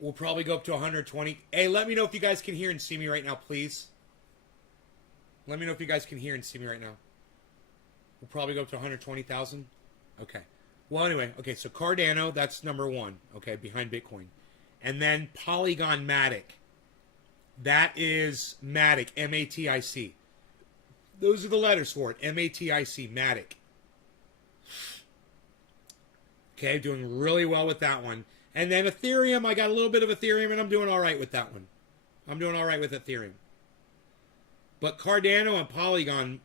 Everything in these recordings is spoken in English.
We'll probably go up to 120. Hey, let me know if you guys can hear and see me right now, please. Let me know if you guys can hear and see me right now. We'll probably go up to 120,000. Okay. Well, anyway, okay, so Cardano, that's number one, okay, behind Bitcoin. And then Polygon Matic. That is Matic, M-A-T-I-C. Those are the letters for it, M-A-T-I-C, Matic. Okay, doing really well with that one. And then Ethereum, I got a little bit of Ethereum, and I'm doing all right with that one. I'm doing all right with Ethereum. But Cardano and Polygon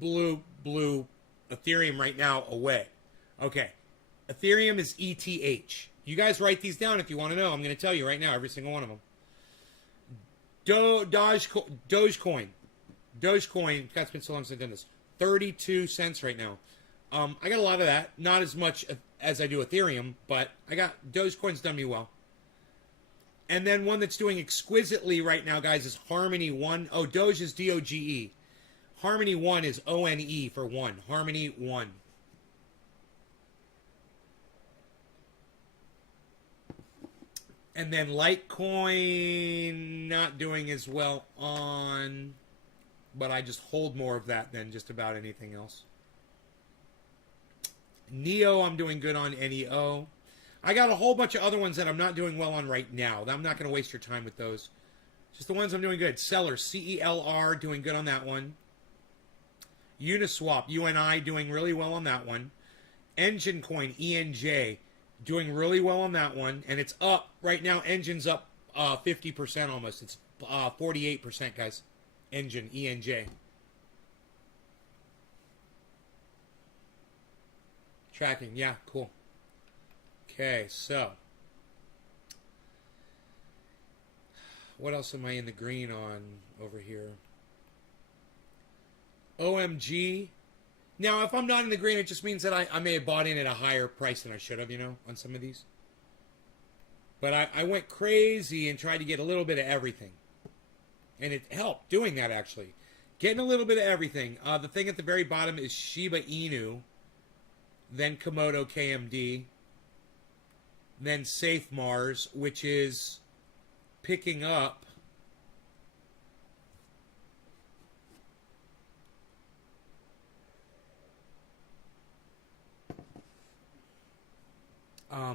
blew Ethereum right now away. Okay, Ethereum is ETH. You guys write these down if you want to know. I'm going to tell you right now, every single one of them. Dogecoin. That's been so long since I've done this. 32 cents right now. I got a lot of that. Not as much as I do Ethereum, but I got Dogecoin's done me well. And then one that's doing exquisitely right now, guys, is Harmony One. Oh, Doge is D-O-G-E. Harmony One is O-N-E for one. Harmony One. And then Litecoin not doing as well on, but I just hold more of that than just about anything else. Neo, I'm doing good on NEO. I got a whole bunch of other ones that I'm not doing well on right now. I'm not going to waste your time with those. Just the ones I'm doing good. Cellar, C-E-L-R, doing good on that one. Uniswap, U-N-I, doing really well on that one. Engine Coin, E-N-J, doing really well on that one. And it's up. Right now, Engine's up 50% almost. It's 48%, guys. Engine, E-N-J. Tracking, yeah, cool. Okay, so what else am I in the green on over here? OMG. Now, if I'm not in the green, it just means that I may have bought in at a higher price than I should have, you know, on some of these. But I went crazy and tried to get a little bit of everything. And it helped doing that, actually. Getting a little bit of everything. The thing at the very bottom is Shiba Inu. Then Komodo KMD. Then Safe Mars, which is picking up.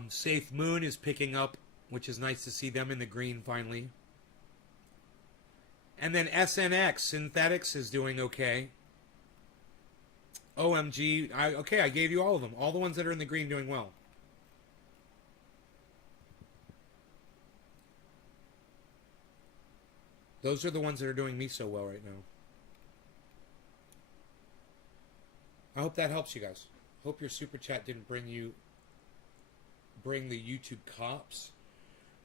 Safe Moon is picking up, which is nice to see them in the green finally. And then SNX, Synthetics, is doing okay. OMG, okay, I gave you all of them. All the ones that are in the green doing well. Those are the ones that are doing me so well right now. I hope that helps you guys. Hope your super chat didn't bring the YouTube cops.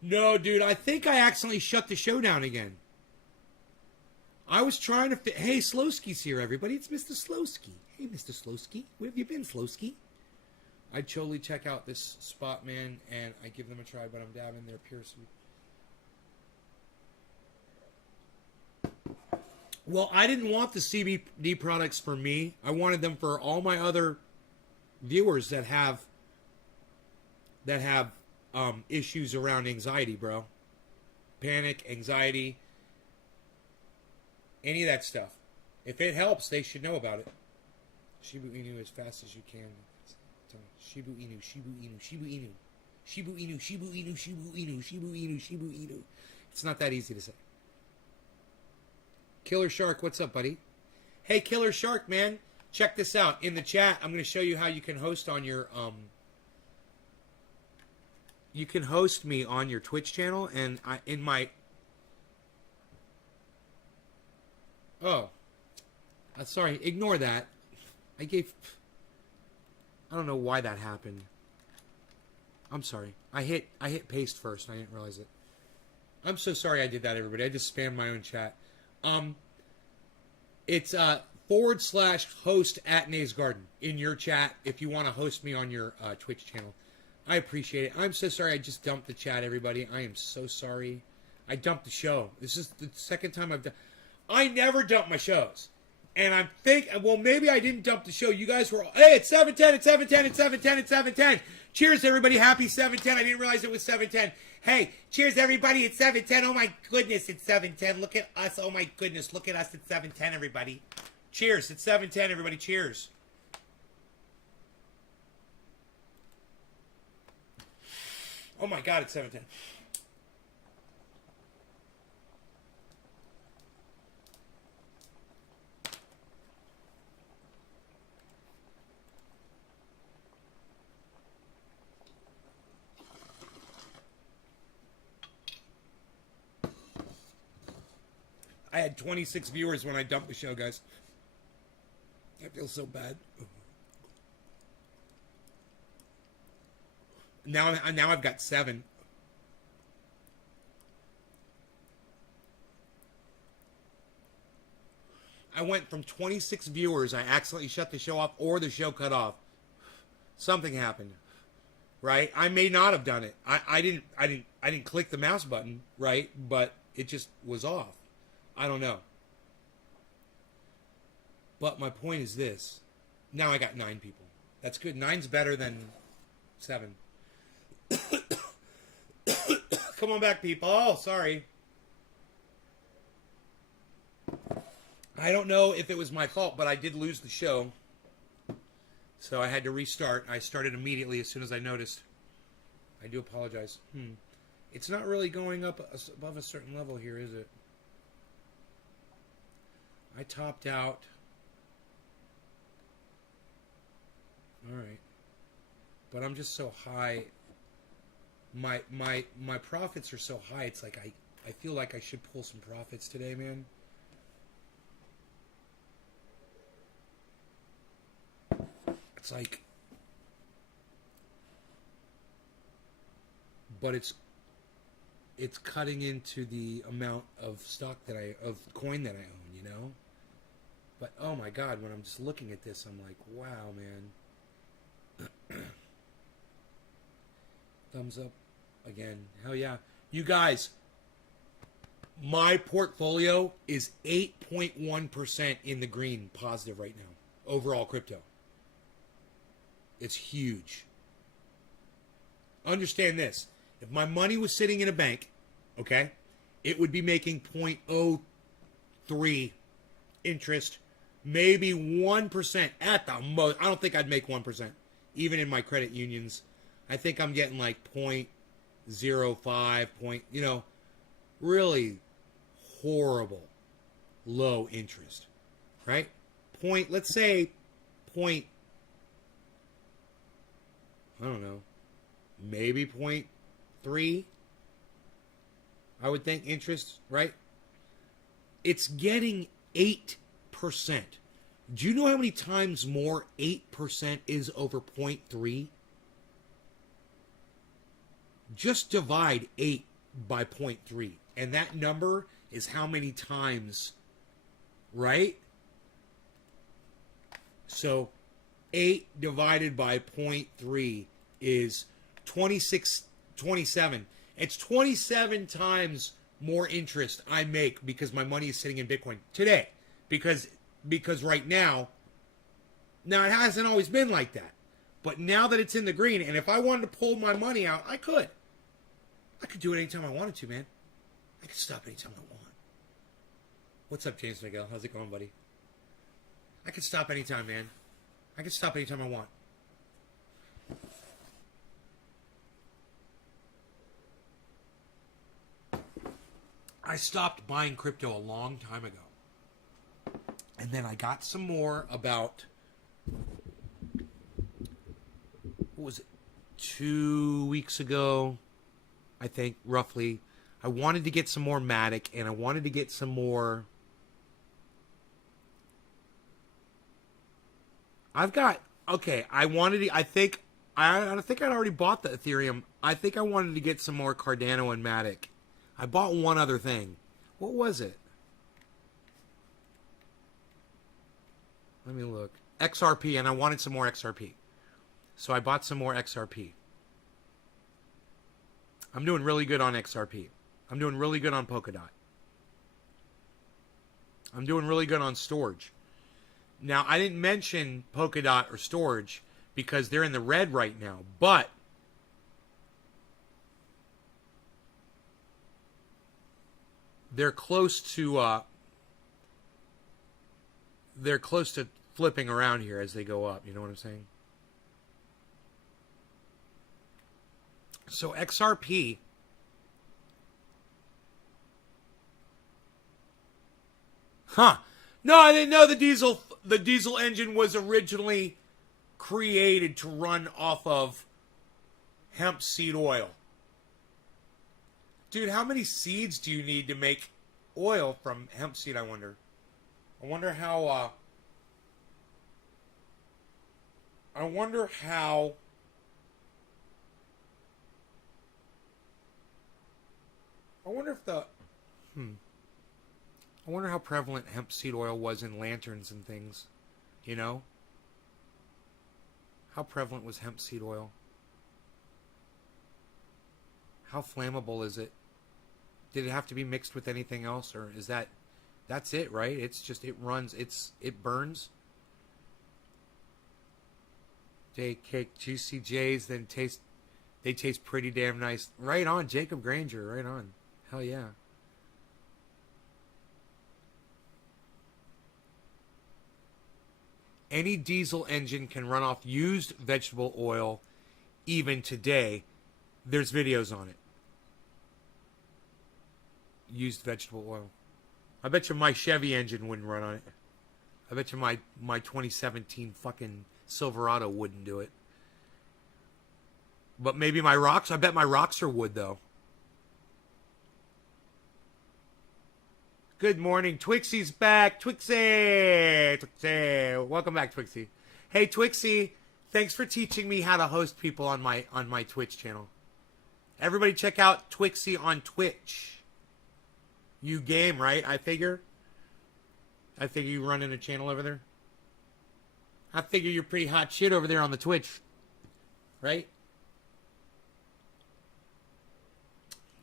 No, dude, I think I accidentally shut the show down again. I was trying to fit. Hey, Slowski's here, everybody. It's Mr. Slowski. Hey, Mr. Slowski. Where have you been, Slowski? I'd totally check out this spot, man, and I give them a try, but I'm dabbing their pure sweet. Well, I didn't want the CBD products for me. I wanted them for all my other viewers that have issues around anxiety, bro. Panic, anxiety, any of that stuff. If it helps, they should know about it. Shibu Inu as fast as you can. Shibu Inu, Shibu Inu, Shibu Inu. Shibu Inu, Shibu Inu, Shibu Inu, Shibu Inu, Shibu Inu. It's not that easy to say. Killer Shark, what's up, buddy? Hey, Killer Shark, man. Check this out. In the chat, I'm going to show you how you can host on your... You can host me on your Twitch channel, and in my... Oh. Sorry, ignore that. I don't know why that happened. I'm sorry. I hit paste first, and I didn't realize it. I'm so sorry I did that, everybody. I just spammed my own chat. It's /host@NaysGarden in your chat if you want to host me on your Twitch channel. I appreciate it. I'm so sorry I just dumped the chat, everybody. I am so sorry. I dumped the show. This is the second time I've done... I never dump my shows. And I'm thinking, well, maybe I didn't dump the show. You guys were, hey, it's 7:10, it's 7:10, it's 7:10, it's 7:10. Cheers, everybody. Happy 7:10. I didn't realize it was 7:10. Hey, cheers, everybody. It's 7:10. Oh, my goodness, it's 7:10. Look at us. Oh, my goodness. Look at us. It's 7:10, everybody. Cheers. It's 7:10, everybody. Cheers. Oh, my God, it's 7:10. I had 26 viewers when I dumped the show, guys. I feel so bad. Now I've got 7. I went from 26 viewers. I accidentally shut the show off, or the show cut off. Something happened, right? I may not have done it. I didn't click the mouse button, right? But it just was off. I don't know. But my point is this. Now I got 9 people. That's good. 9's better than 7. Come on back, people. Oh, sorry. I don't know if it was my fault, but I did lose the show. So I had to restart. I started immediately as soon as I noticed. I do apologize. It's not really going up above a certain level here, is it? I topped out. All right. But I'm just so high. My profits are so high. It's like I feel like I should pull some profits today, man. It's like, but it's cutting into the amount of stock of coin that I own, you know? But oh my God, when I'm just looking at this, I'm like, wow, man. Thumbs up again. Hell yeah. You guys, my portfolio is 8.1% in the green, positive right now. Overall crypto. It's huge. Understand this. If my money was sitting in a bank, okay, it would be making 0.03 interest, maybe 1% at the most. I don't think I'd make 1%, even in my credit unions. I think I'm getting like 0.05, really horrible low interest, right? Let's say point, I don't know, maybe 0.3, I would think, interest, right? It's getting 8%. Do you know how many times more 8% is over 0.3? Just divide 8 by 0.3, and that number is how many times, right? So 8 divided by 0.3 is 27. It's 27 times more interest I make because my money is sitting in Bitcoin today. Because right now it hasn't always been like that. But now that it's in the green, and if I wanted to pull my money out, I could. I could do it anytime I wanted to, man. I could stop anytime I want. What's up, James Miguel? How's it going, buddy? I could stop anytime, man. I can stop anytime I want. I stopped buying crypto a long time ago. And then I got some more about, what was it, 2 weeks ago, I think, roughly. I wanted to get some more Matic, and I wanted to get some more. I think I'd already bought the Ethereum. I think I wanted to get some more Cardano and Matic. I bought one other thing. What was it? Let me look. XRP, and I wanted some more XRP. So I bought some more XRP. I'm doing really good on XRP. I'm doing really good on Polkadot. I'm doing really good on storage. Now, I didn't mention Polkadot or Storage because they're in the red right now, but they're close to flipping around here as they go up. You know what I'm saying? So XRP, huh? No, I didn't know the diesel engine was originally created to run off of hemp seed oil. Dude, how many seeds do you need to make oil from hemp seed, I wonder? I wonder how I wonder if the I wonder how prevalent hemp seed oil was in lanterns and things. You know? How prevalent was hemp seed oil? How flammable is it? Did it have to be mixed with anything else, or is that's it, right? It's just, it runs, it burns. Day cake, juicy J's, then they taste pretty damn nice. Right on, Jacob Granger, right on. Hell yeah. Any diesel engine can run off used vegetable oil even today. There's videos on it. Used vegetable oil. I bet you my Chevy engine wouldn't run on it. I bet you my 2017 fucking Silverado wouldn't do it. But maybe my Rox, I bet my Roxer would though. Good morning, Twixie's back. Twixie! Welcome back, Twixie. Hey Twixie, thanks for teaching me how to host people on my Twitch channel. Everybody check out Twixie on Twitch. You game, right? I figure you run in a channel over there. I figure you're pretty hot shit over there on the Twitch. Right?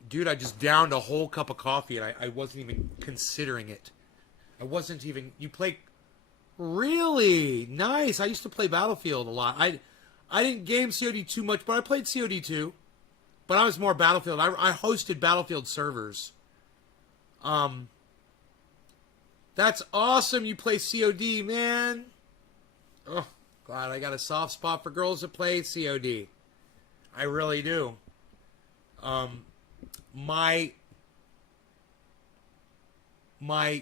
Dude, I just downed a whole cup of coffee and I wasn't even considering it. You play... Really? Nice. I used to play Battlefield a lot. I didn't game COD too much, but I played COD too. But I was more Battlefield. I hosted Battlefield servers. That's awesome. You play COD, man. Oh, glad I got a soft spot for girls that play COD. I really do. My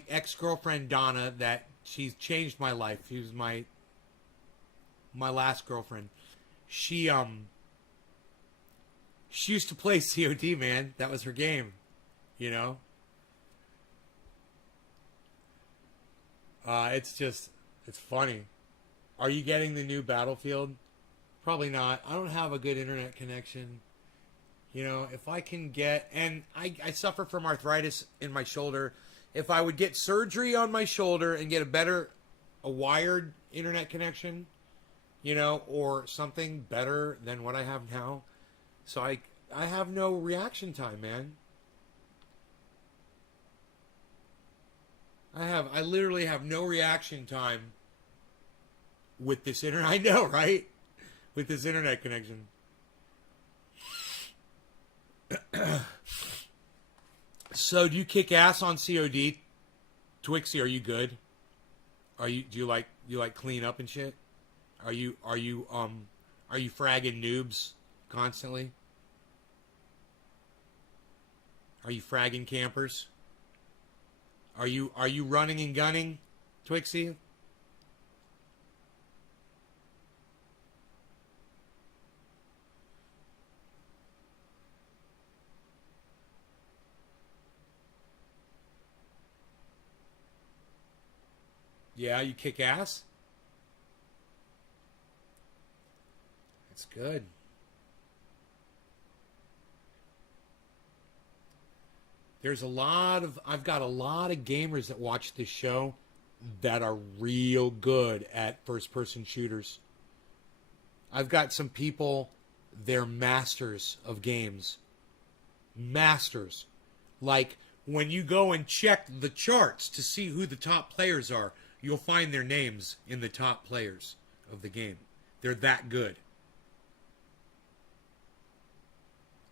ex-girlfriend Donna, that she's changed my life. She was my last girlfriend. She used to play COD, man. That was her game. You know? It's funny. Are you getting the new Battlefield? Probably not. I don't have a good internet connection. You know, if I can get... And I suffer from arthritis in my shoulder. If I would get surgery on my shoulder and get a wired internet connection, you know, or something better than what I have now. So I have no reaction time, man. I literally have no reaction time with this internet. I know, right? With this internet connection. So, do you kick ass on COD? Twixie, are you good? Do you like clean up and shit? Are you fragging noobs constantly? Are you fragging campers? Are you running and gunning, Twixie? Yeah, you kick ass? That's good. I've got a lot of gamers that watch this show that are real good at first-person shooters. I've got some people, they're masters of games. Masters. Like, when you go and check the charts to see who the top players are, you'll find their names in the top players of the game. They're that good.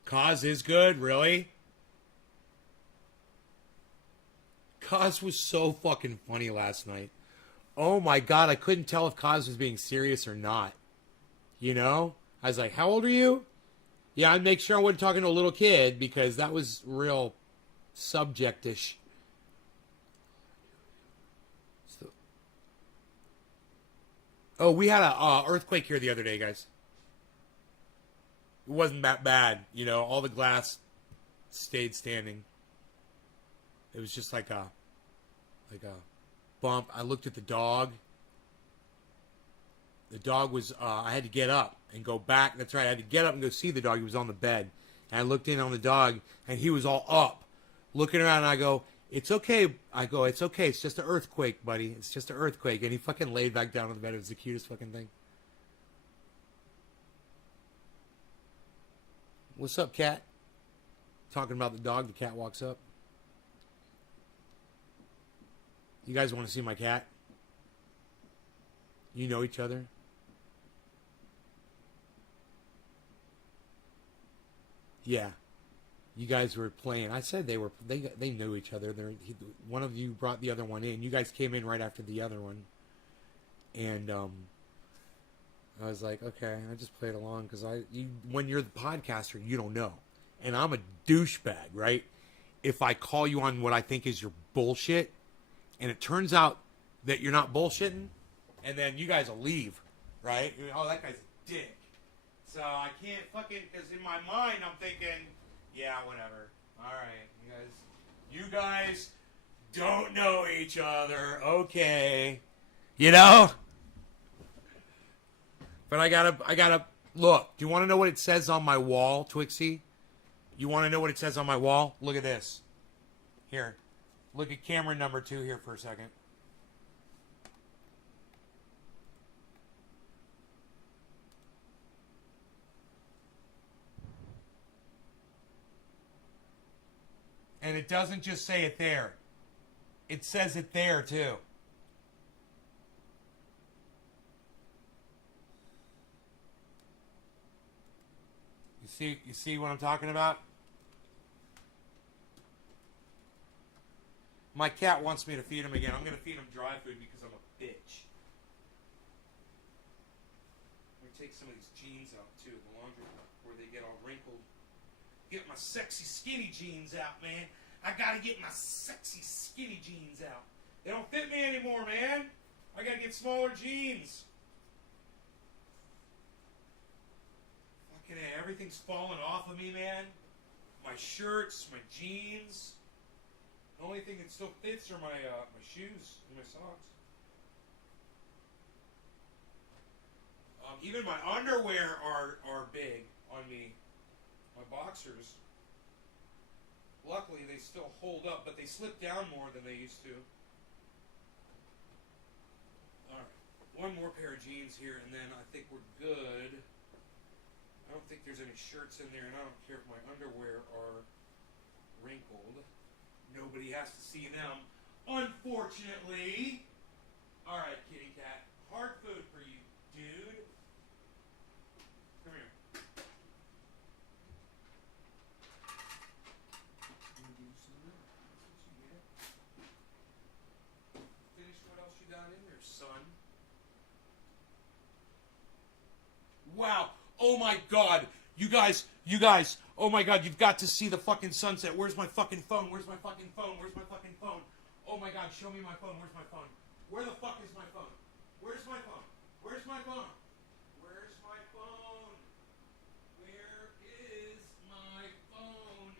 Kaz is good, really? Kaz was so fucking funny last night. Oh my god, I couldn't tell if Kaz was being serious or not. You know? I was like, how old are you? Yeah, I'd make sure I wasn't talking to a little kid because that was real subjectish. So, oh, we had a earthquake here the other day, guys. It wasn't that bad, you know. All the glass stayed standing. It was just like a bump. I looked at the dog. The dog was. I had to get up and go back. That's right. I had to get up and go see the dog. He was on the bed, and I looked in on the dog, and he was all up, looking around. And I go, "It's okay." I go, "It's okay. It's just an earthquake, buddy. It's just an earthquake." And he fucking laid back down on the bed. It was the cutest fucking thing. What's up, cat? Talking about the dog. The cat walks up. You guys want to see my cat? You know each other? Yeah. You guys were playing. I said they knew each other. One of you brought the other one in. You guys came in right after the other one. And I was like, okay, I just played along because when you're the podcaster, you don't know. And I'm a douchebag, right? If I call you on what I think is your bullshit, and it turns out that you're not bullshitting, and then you guys will leave, right? Oh, that guy's a dick. So I can't fucking, because in my mind I'm thinking, yeah, whatever. All right, you guys don't know each other, okay? You know? But I gotta look. Do you want to know what it says on my wall, Twixie? You want to know what it says on my wall? Look at this. Here. Look at camera number 2 here for a second. And it doesn't just say it there. It says it there too. You see what I'm talking about? My cat wants me to feed him again. I'm going to feed him dry food because I'm a bitch. I'm going to take some of these jeans out too, the laundry before they get all wrinkled. Get my sexy skinny jeans out, man. I got to get my sexy skinny jeans out. They don't fit me anymore, man. I got to get smaller jeans. Fucking A, everything's falling off of me, man. My shirts, my jeans. The only thing that still fits are my shoes and my socks. Even my underwear are big on me. My boxers. Luckily, they still hold up, but they slip down more than they used to. Alright. One more pair of jeans here, and then I think we're good. I don't think there's any shirts in there, and I don't care if my underwear are wrinkled. Nobody has to see them, unfortunately. All right, kitty cat. Hard food for you, dude. Come here. Finish what else you got in there, son. Wow. Oh my God. You guys, oh my God, you've got to see the fucking sunset. Where's my fucking phone? Where's my fucking phone? Where's my fucking phone? Oh my God, show me my phone. Where's my phone? Where the fuck is my phone? Where's my phone? Where's my phone? Where's my phone? Where is my phone?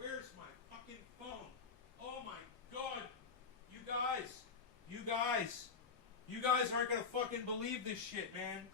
Where's my fucking phone? Oh my God. You guys aren't gonna fucking believe this shit, man.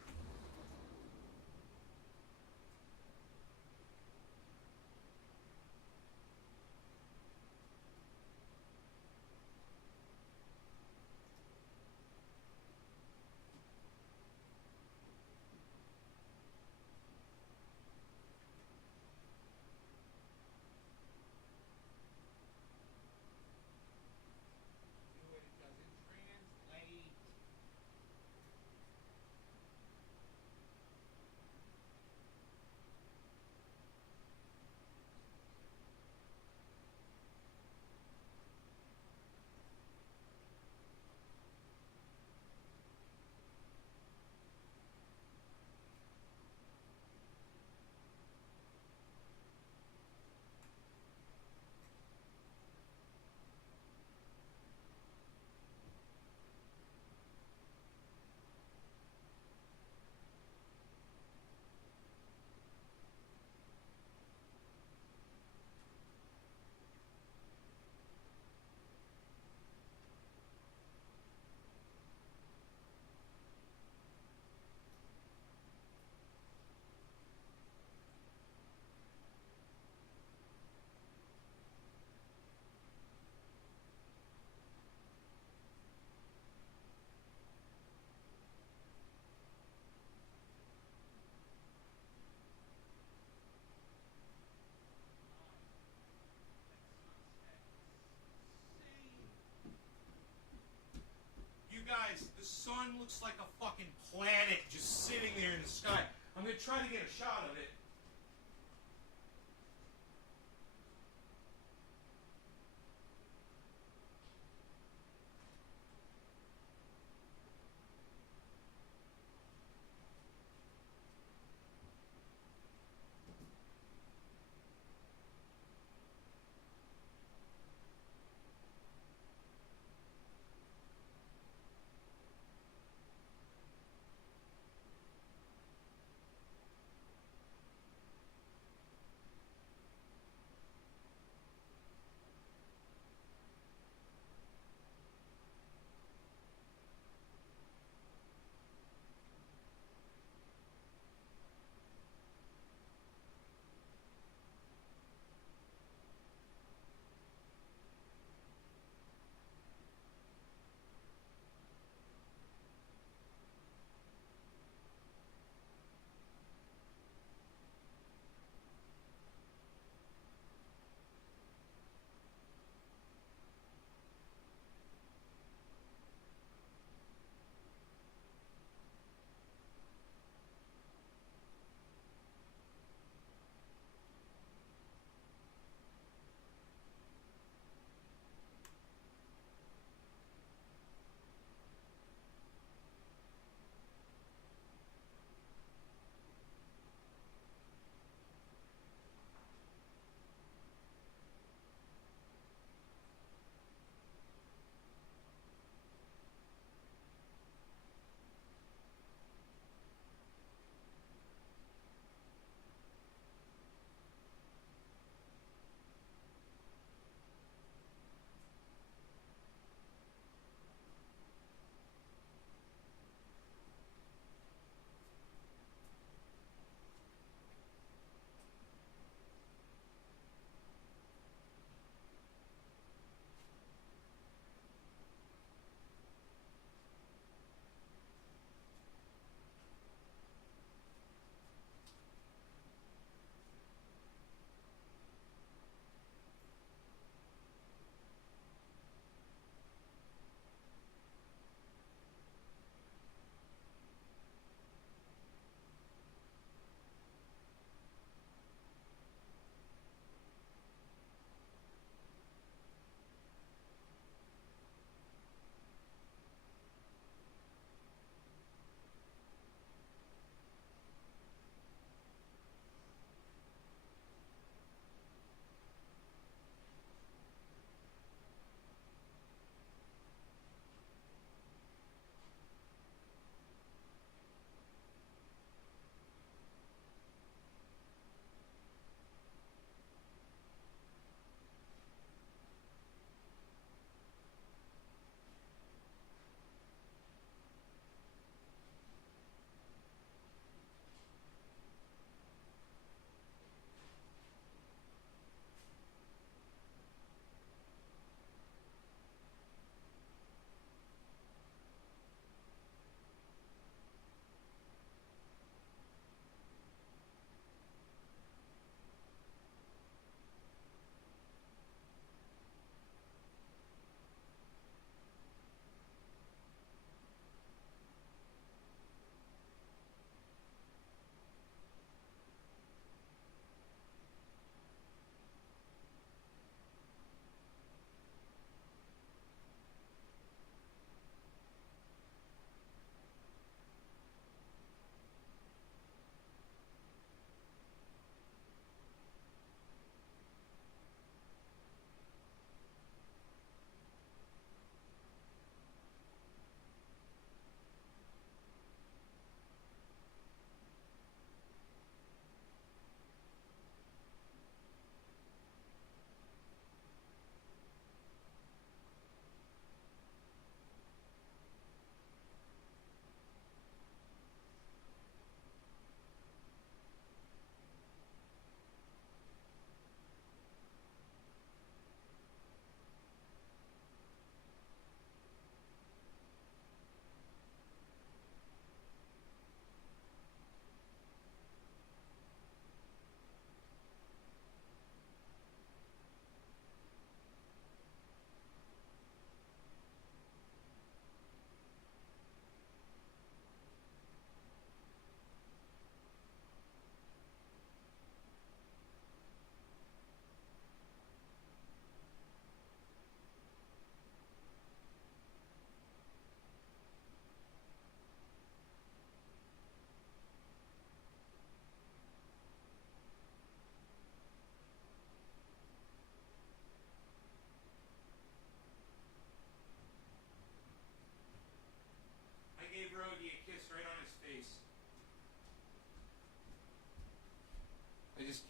guys, the sun looks like a fucking planet just sitting there in the sky. I'm going to try to get a shot of it.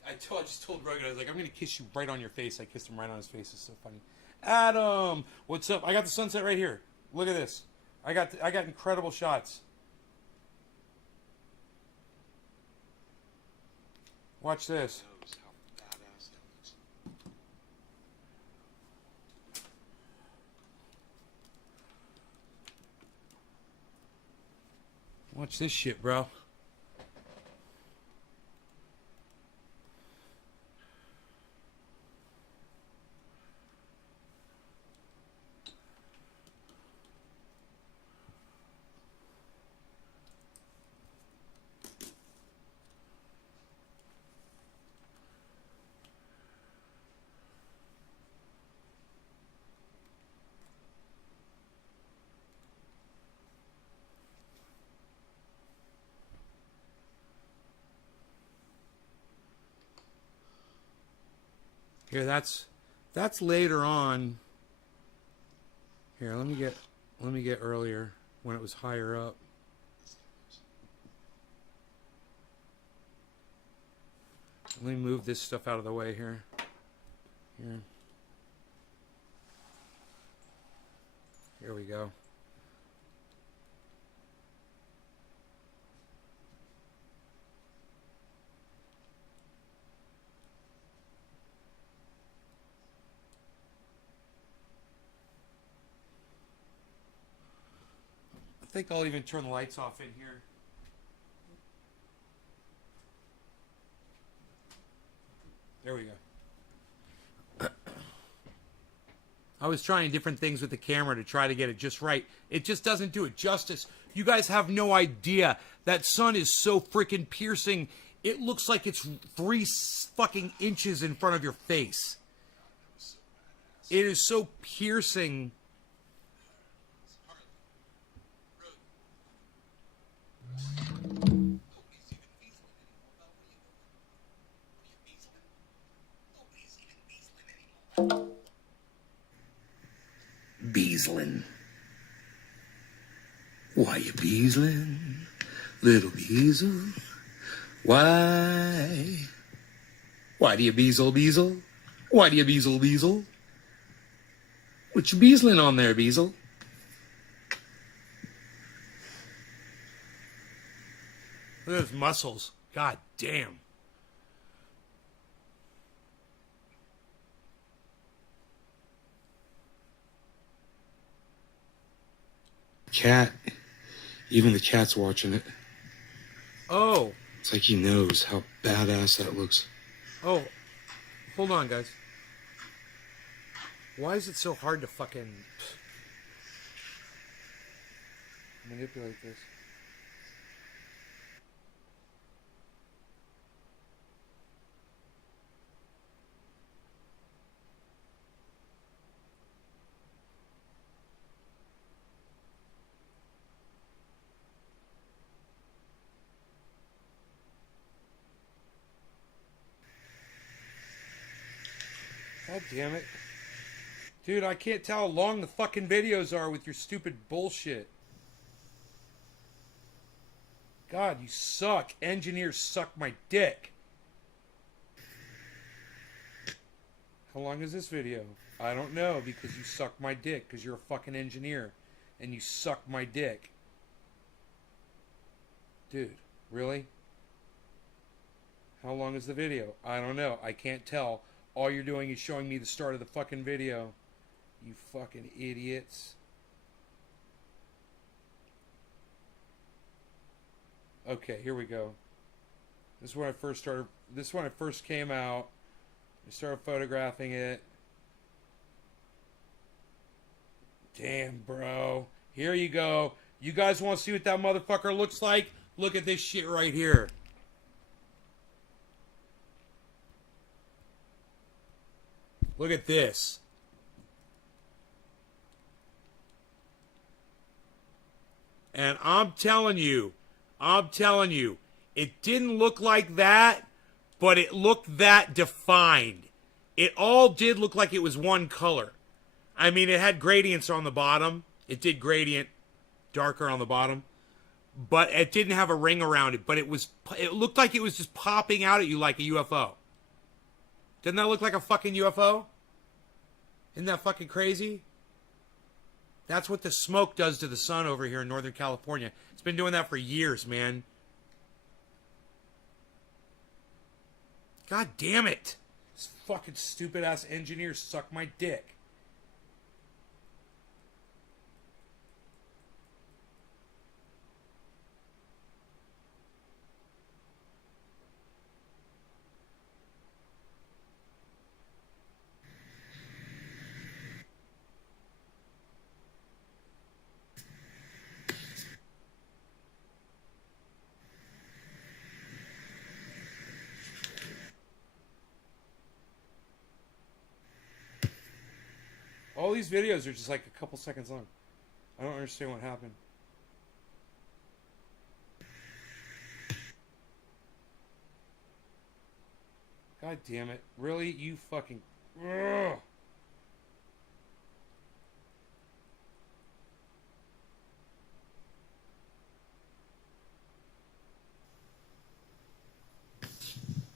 I just told Rogan, I was like, I'm gonna kiss you right on your face. I kissed him right on his face. It's so funny. Adam, what's up? I got the sunset right here. Look at this. I got incredible shots. Watch this. Watch this shit, bro. Here, that's later on. Here, let me get earlier when it was higher up. Let me move this stuff out of the way here. Here we go. I think I'll even turn the lights off in here. There we go. I was trying different things with the camera to try to get it just right. It just doesn't do it justice. You guys have no idea. That sun is so freaking piercing. It looks like it's 3 fucking inches in front of your face. It is so piercing. Beaslin'. Why you beaslin', little Beazle? Why? Why do you beazle? Why do you beazle? What you beaslin' on there, Beazle? Look at those muscles. God damn. Cat. Even the cat's watching it. Oh. It's like he knows how badass that looks. Oh. Hold on, guys. Why is it so hard to fucking manipulate this? God damn it. Dude, I can't tell how long the fucking videos are with your stupid bullshit. God, you suck. Engineers suck my dick. How long is this video? I don't know, because you suck my dick, because you're a fucking engineer. And you suck my dick. Dude, really? How long is the video? I don't know. I can't tell. All you're doing is showing me the start of the fucking video. You fucking idiots. Okay, here we go. This is when I first started. This is when I first came out. I started photographing it. Damn, bro. Here you go. You guys want to see what that motherfucker looks like? Look at this shit right here. Look at this. And I'm telling you, it didn't look like that, but it looked that defined. It all did look like it was one color. I mean, it had gradients on the bottom. It did gradient darker on the bottom. but it didn't have a ring around it, but it looked like it was just popping out at you like a UFO. Doesn't that look like a fucking UFO? Isn't that fucking crazy? That's what the smoke does to the sun over here in Northern California. It's been doing that for years, man. God damn it. This fucking stupid ass engineers suck my dick. All these videos are just like a couple seconds long. I don't understand what happened. God damn it. Really? You fucking... Ugh.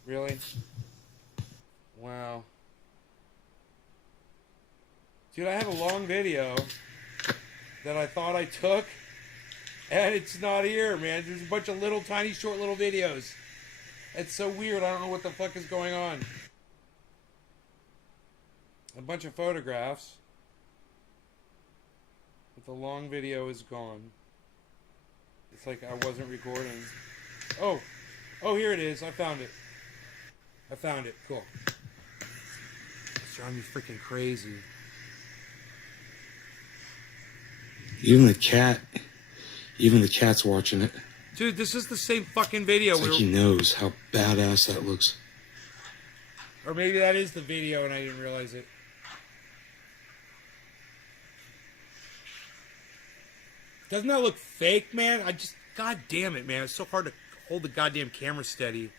Really? Wow. Dude, I have a long video that I thought I took, and it's not here, man. There's a bunch of little, tiny, short little videos. It's so weird. I don't know what the fuck is going on. A bunch of photographs, but the long video is gone. It's like I wasn't recording. Oh, here it is. I found it. Cool. It's driving me freaking crazy. Even the cat's watching it. Dude, this is the same fucking video. It's like he knows how badass that looks. Or maybe that is the video and I didn't realize it. Doesn't that look fake, man? God damn it, man. It's so hard to hold the goddamn camera steady.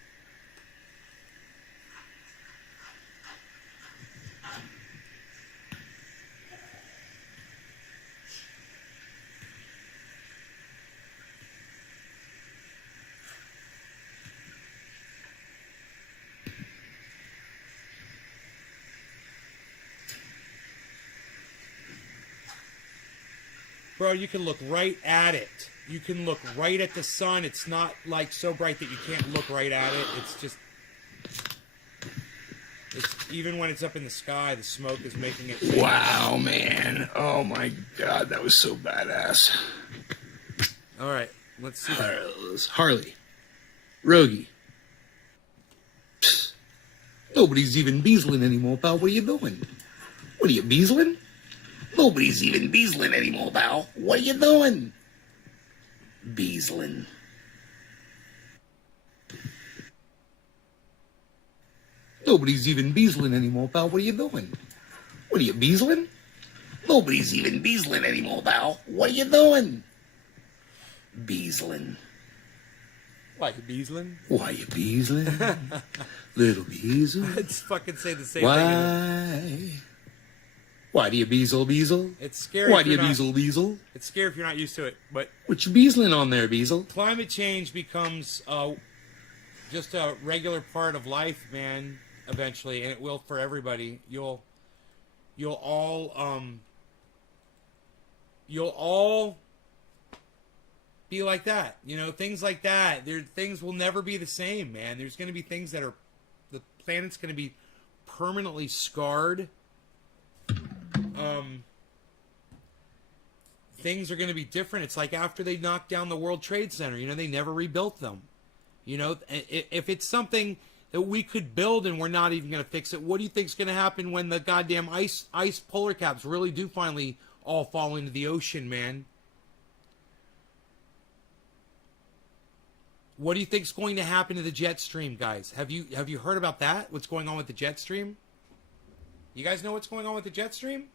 Bro, you can look right at it. You can look right at the sun. It's not like so bright that you can't look right at it. It's just... even when it's up in the sky, the smoke is making it... Wow, man. Oh my god, that was so badass. Alright, let's see. Harley. Rogie. Psst. Nobody's even beezling anymore, pal. What are you doing? What are you, beezling? Nobody's even beezling anymore, pal. What are you doing? Beezling. Nobody's even beezling anymore, pal. What are you doing? What are you, beezling? Nobody's even beezling anymore, pal. What are you doing? Beezling. Why, you beezling? Why you beezling? Little beezle. It's fucking say the same thing. Why do you beezle? It's scary. Why do you beezle? It's scary if you're not used to it, but... What you beezling on there, beezle? Climate change becomes just a regular part of life, man, eventually, and it will for everybody. You'll all be like that. You know, things like that. Things will never be the same, man. There's going to be things that are... the planet's going to be permanently scarred. Things are going to be different. It's like after they knocked down the World Trade Center, you know, they never rebuilt them. You know, if it's something that we could build and we're not even going to fix it, what do you think's going to happen when the goddamn ice polar caps really do finally all fall into the ocean, man? What do you think's going to happen to the jet stream, guys? Have you heard about that? What's going on with the jet stream? You guys know what's going on with the jet stream?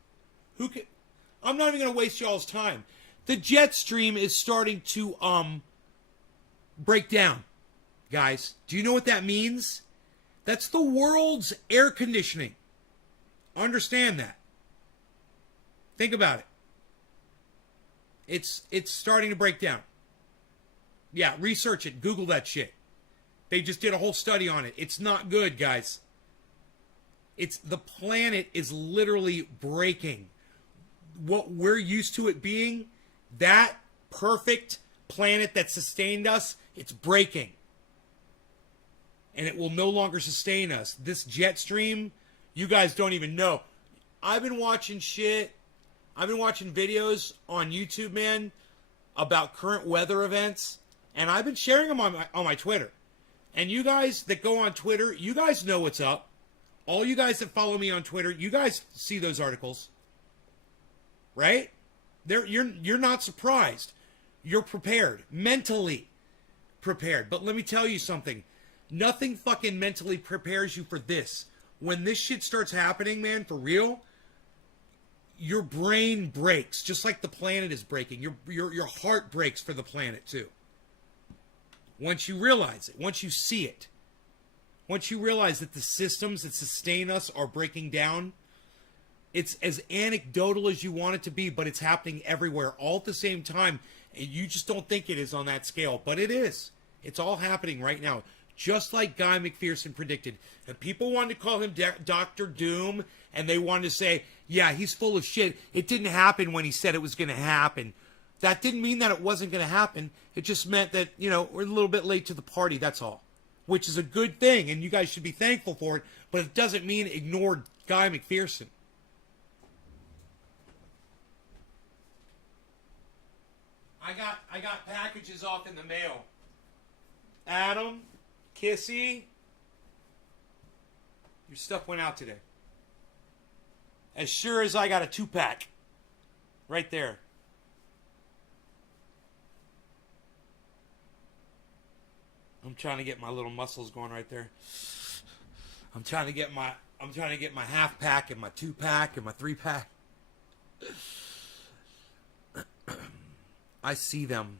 I'm not even going to waste y'all's time. The jet stream is starting to break down, guys. Do you know what that means? That's the world's air conditioning. Understand that. Think about it. It's starting to break down. Yeah, research it. Google that shit. They just did a whole study on it. It's not good, guys. The planet is literally breaking. What we're used to it being, that perfect planet that sustained us, it's breaking. And it will no longer sustain us. This jet stream, you guys don't even know. I've been watching shit. I've been watching videos on YouTube, man, about current weather events. And I've been sharing them on my Twitter. And you guys that go on Twitter, you guys know what's up. All you guys that follow me on Twitter, you guys see those articles. Right? You're not surprised. You're prepared. Mentally prepared. But let me tell you something. Nothing fucking mentally prepares you for this. When this shit starts happening, man, for real, your brain breaks. Just like the planet is breaking. Your heart breaks for the planet, too. Once you realize it, once you see it, once you realize that the systems that sustain us are breaking down, it's as anecdotal as you want it to be, but it's happening everywhere all at the same time. And you just don't think it is on that scale, but it is. It's all happening right now, just like Guy McPherson predicted. And people wanted to call him Dr. Doom, and they wanted to say, yeah, he's full of shit. It didn't happen when he said it was going to happen. That didn't mean that it wasn't going to happen. It just meant that, we're a little bit late to the party, that's all. Which is a good thing, and you guys should be thankful for it, but it doesn't mean ignore Guy McPherson. I got packages off in the mail. Adam, Kissy, your stuff went out today. As sure as I got a 2-pack. Right there. I'm trying to get my little muscles going right there. I'm trying to get my half pack and my 2-pack and my 3-pack. I see them.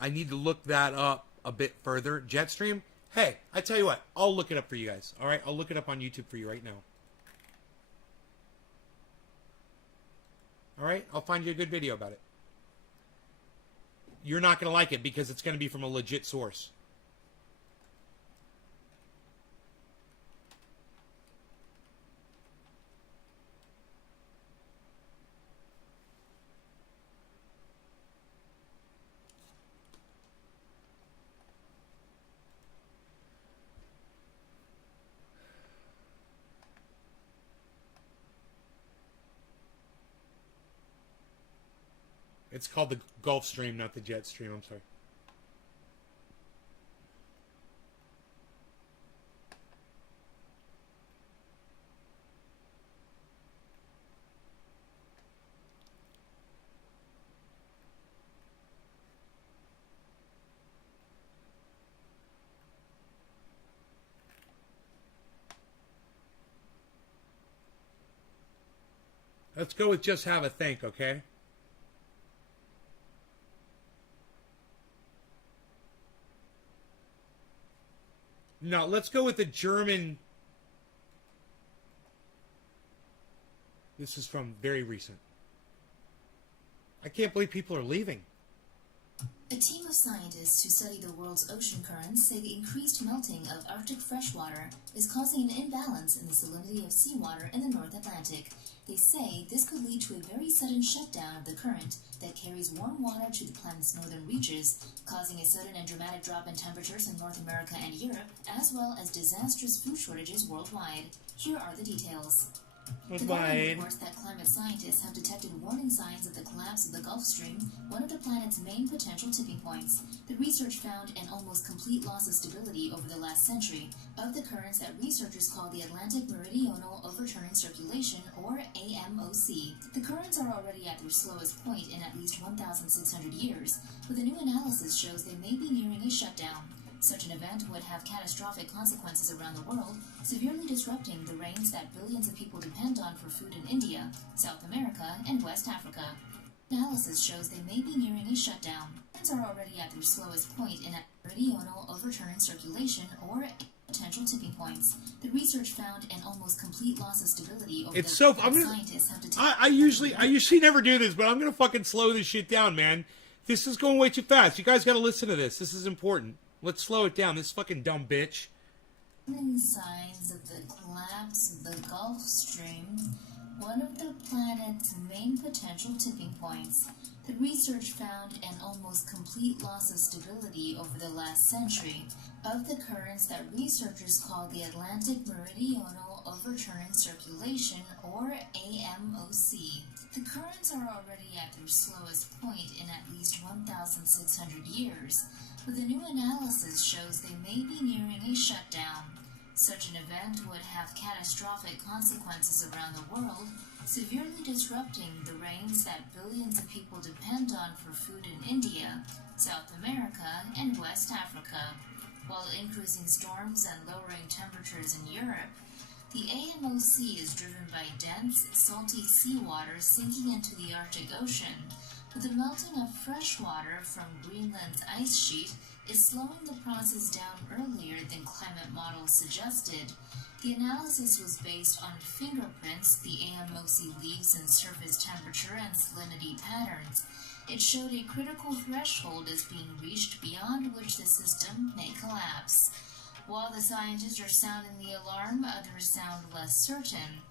I need to look that up a bit further. Jetstream? Hey, I tell you what, I'll look it up for you guys. All right, I'll look it up on YouTube for you right now. All right, I'll find you a good video about it. You're not going to like it because it's going to be from a legit source. It's called the Gulf Stream, not the Jet Stream. I'm sorry. Let's go with just have a think, okay? No, let's go with the German. This is from very recent. I can't believe people are leaving. A team of scientists who study the world's ocean currents say the increased melting of Arctic freshwater is causing an imbalance in the salinity of seawater in the North Atlantic. They say this could lead to a very sudden shutdown of the current that carries warm water to the planet's northern reaches, causing a sudden and dramatic drop in temperatures in North America and Europe, as well as disastrous food shortages worldwide. Here are the details. The government reports that climate scientists have detected warning signs of the collapse of the Gulf Stream, one of the planet's main potential tipping points. The research found an almost complete loss of stability over the last century of the currents that researchers call the Atlantic Meridional Overturning Circulation, or AMOC. The currents are already at their slowest point in at least 1,600 years, but the new analysis shows they may be nearing a shutdown. Such an event would have catastrophic consequences around the world, severely disrupting the rains that billions of people depend on for food in India, South America, and West Africa. Analysis shows they may be nearing a shutdown. Winds are already at their slowest point in a meridional overturning circulation, or potential tipping points. The research found an almost complete loss of stability over It's the so. I'm gonna. scientists have detected. I usually never do this, but I'm gonna fucking slow this shit down, man. This is going way too fast. You guys got to listen to this. This is important. Let's slow it down. This fucking dumb bitch. Signs of the collapse of the Gulf Stream, one of the planet's main potential tipping points. The research found an almost complete loss of stability over the last century of the currents that researchers call the Atlantic Meridional Overturning Circulation, or AMOC. The currents are already at their slowest point in at least 1,600 years, but the new analysis shows they may be nearing a shutdown. Such an event would have catastrophic consequences around the world, severely disrupting the rains that billions of people depend on for food in India, South America, and West Africa. While increasing storms and lowering temperatures in Europe, the AMOC is driven by dense, salty seawater sinking into the Arctic Ocean, but the melting of fresh water from Greenland's ice sheet is slowing the process down earlier than climate models suggested. The analysis was based on fingerprints the AMOC leaves in surface temperature and salinity patterns. It showed a critical threshold is being reached beyond which the system may collapse. While the scientists are sounding the alarm, others sound less certain.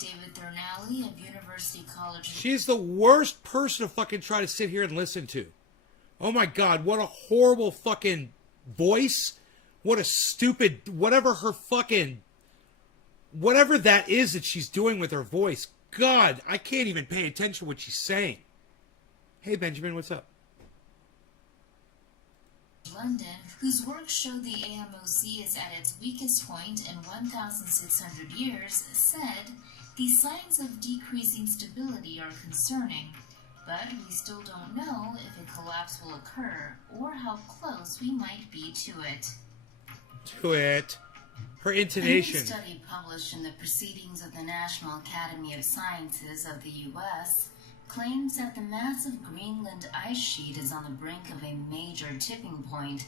David Thornalley of University College... She's the worst person to fucking try to sit here and listen to. Oh my God, what a horrible fucking voice. What a stupid... Whatever her fucking... Whatever that is that she's doing with her voice. God, I can't even pay attention to what she's saying. Hey, Benjamin, what's up? London, whose work showed the AMOC is at its weakest point in 1,600 years, said, "These signs of decreasing stability are concerning, but we still don't know if a collapse will occur or how close we might be to it." To it. Her intonation. A new study published in the Proceedings of the National Academy of Sciences of the U.S. claims that the massive Greenland ice sheet is on the brink of a major tipping point.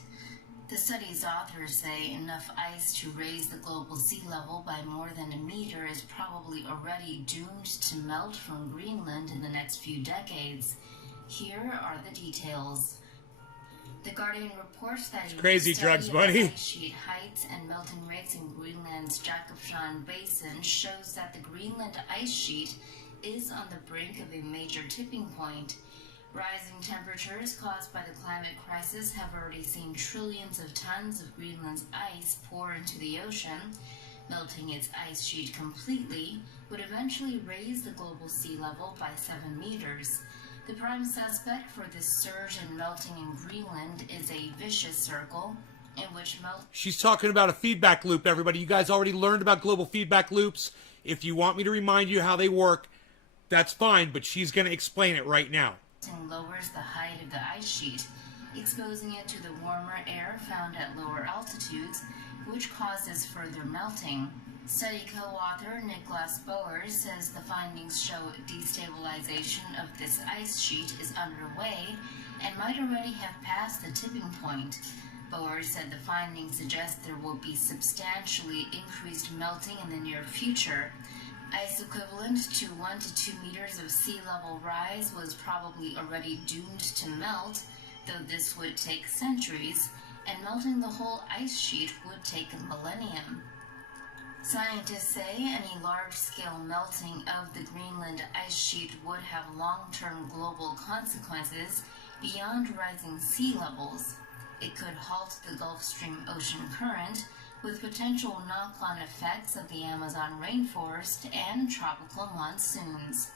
The study's authors say enough ice to raise the global sea level by more than a meter is probably already doomed to melt from Greenland in the next few decades. Here are the details. The Guardian reports that it's crazy drugs, buddy. Ice sheet heights and melting rates in Greenland's Jakobshavn Basin shows that the Greenland ice sheet is on the brink of a major tipping point. Rising temperatures caused by the climate crisis have already seen trillions of tons of Greenland's ice pour into the ocean. Melting its ice sheet completely would eventually raise the global sea level by 7 meters. The prime suspect for this surge in melting in Greenland is a vicious circle in which She's talking about a feedback loop, everybody. You guys already learned about global feedback loops. If you want me to remind you how they work, that's fine, but she's going to explain it right now. Lowers the height of the ice sheet, exposing it to the warmer air found at lower altitudes, which causes further melting. Study co-author Niklas Boers says the findings show destabilization of this ice sheet is underway and might already have passed the tipping point. Boers said the findings suggest there will be substantially increased melting in the near future. Ice equivalent to 1 to 2 meters of sea level rise was probably already doomed to melt, though this would take centuries, and melting the whole ice sheet would take a millennium. Scientists say any large-scale melting of the Greenland ice sheet would have long-term global consequences beyond rising sea levels. It could halt the Gulf Stream ocean current, with potential knock-on effects of the Amazon rainforest and tropical monsoons.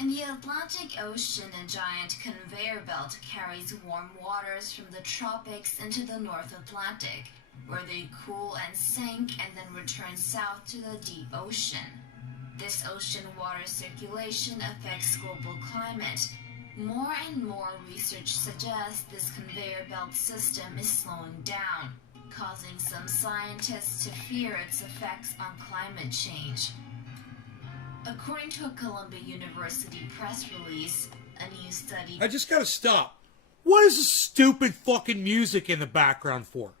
In the Atlantic Ocean, a giant conveyor belt carries warm waters from the tropics into the North Atlantic, where they cool and sink and then return south to the deep ocean. This ocean water circulation affects global climate. More and more research suggests this conveyor belt system is slowing down, causing some scientists to fear its effects on climate change. According to a Columbia University press release, a new study... I just gotta stop. What is this stupid fucking music in the background for?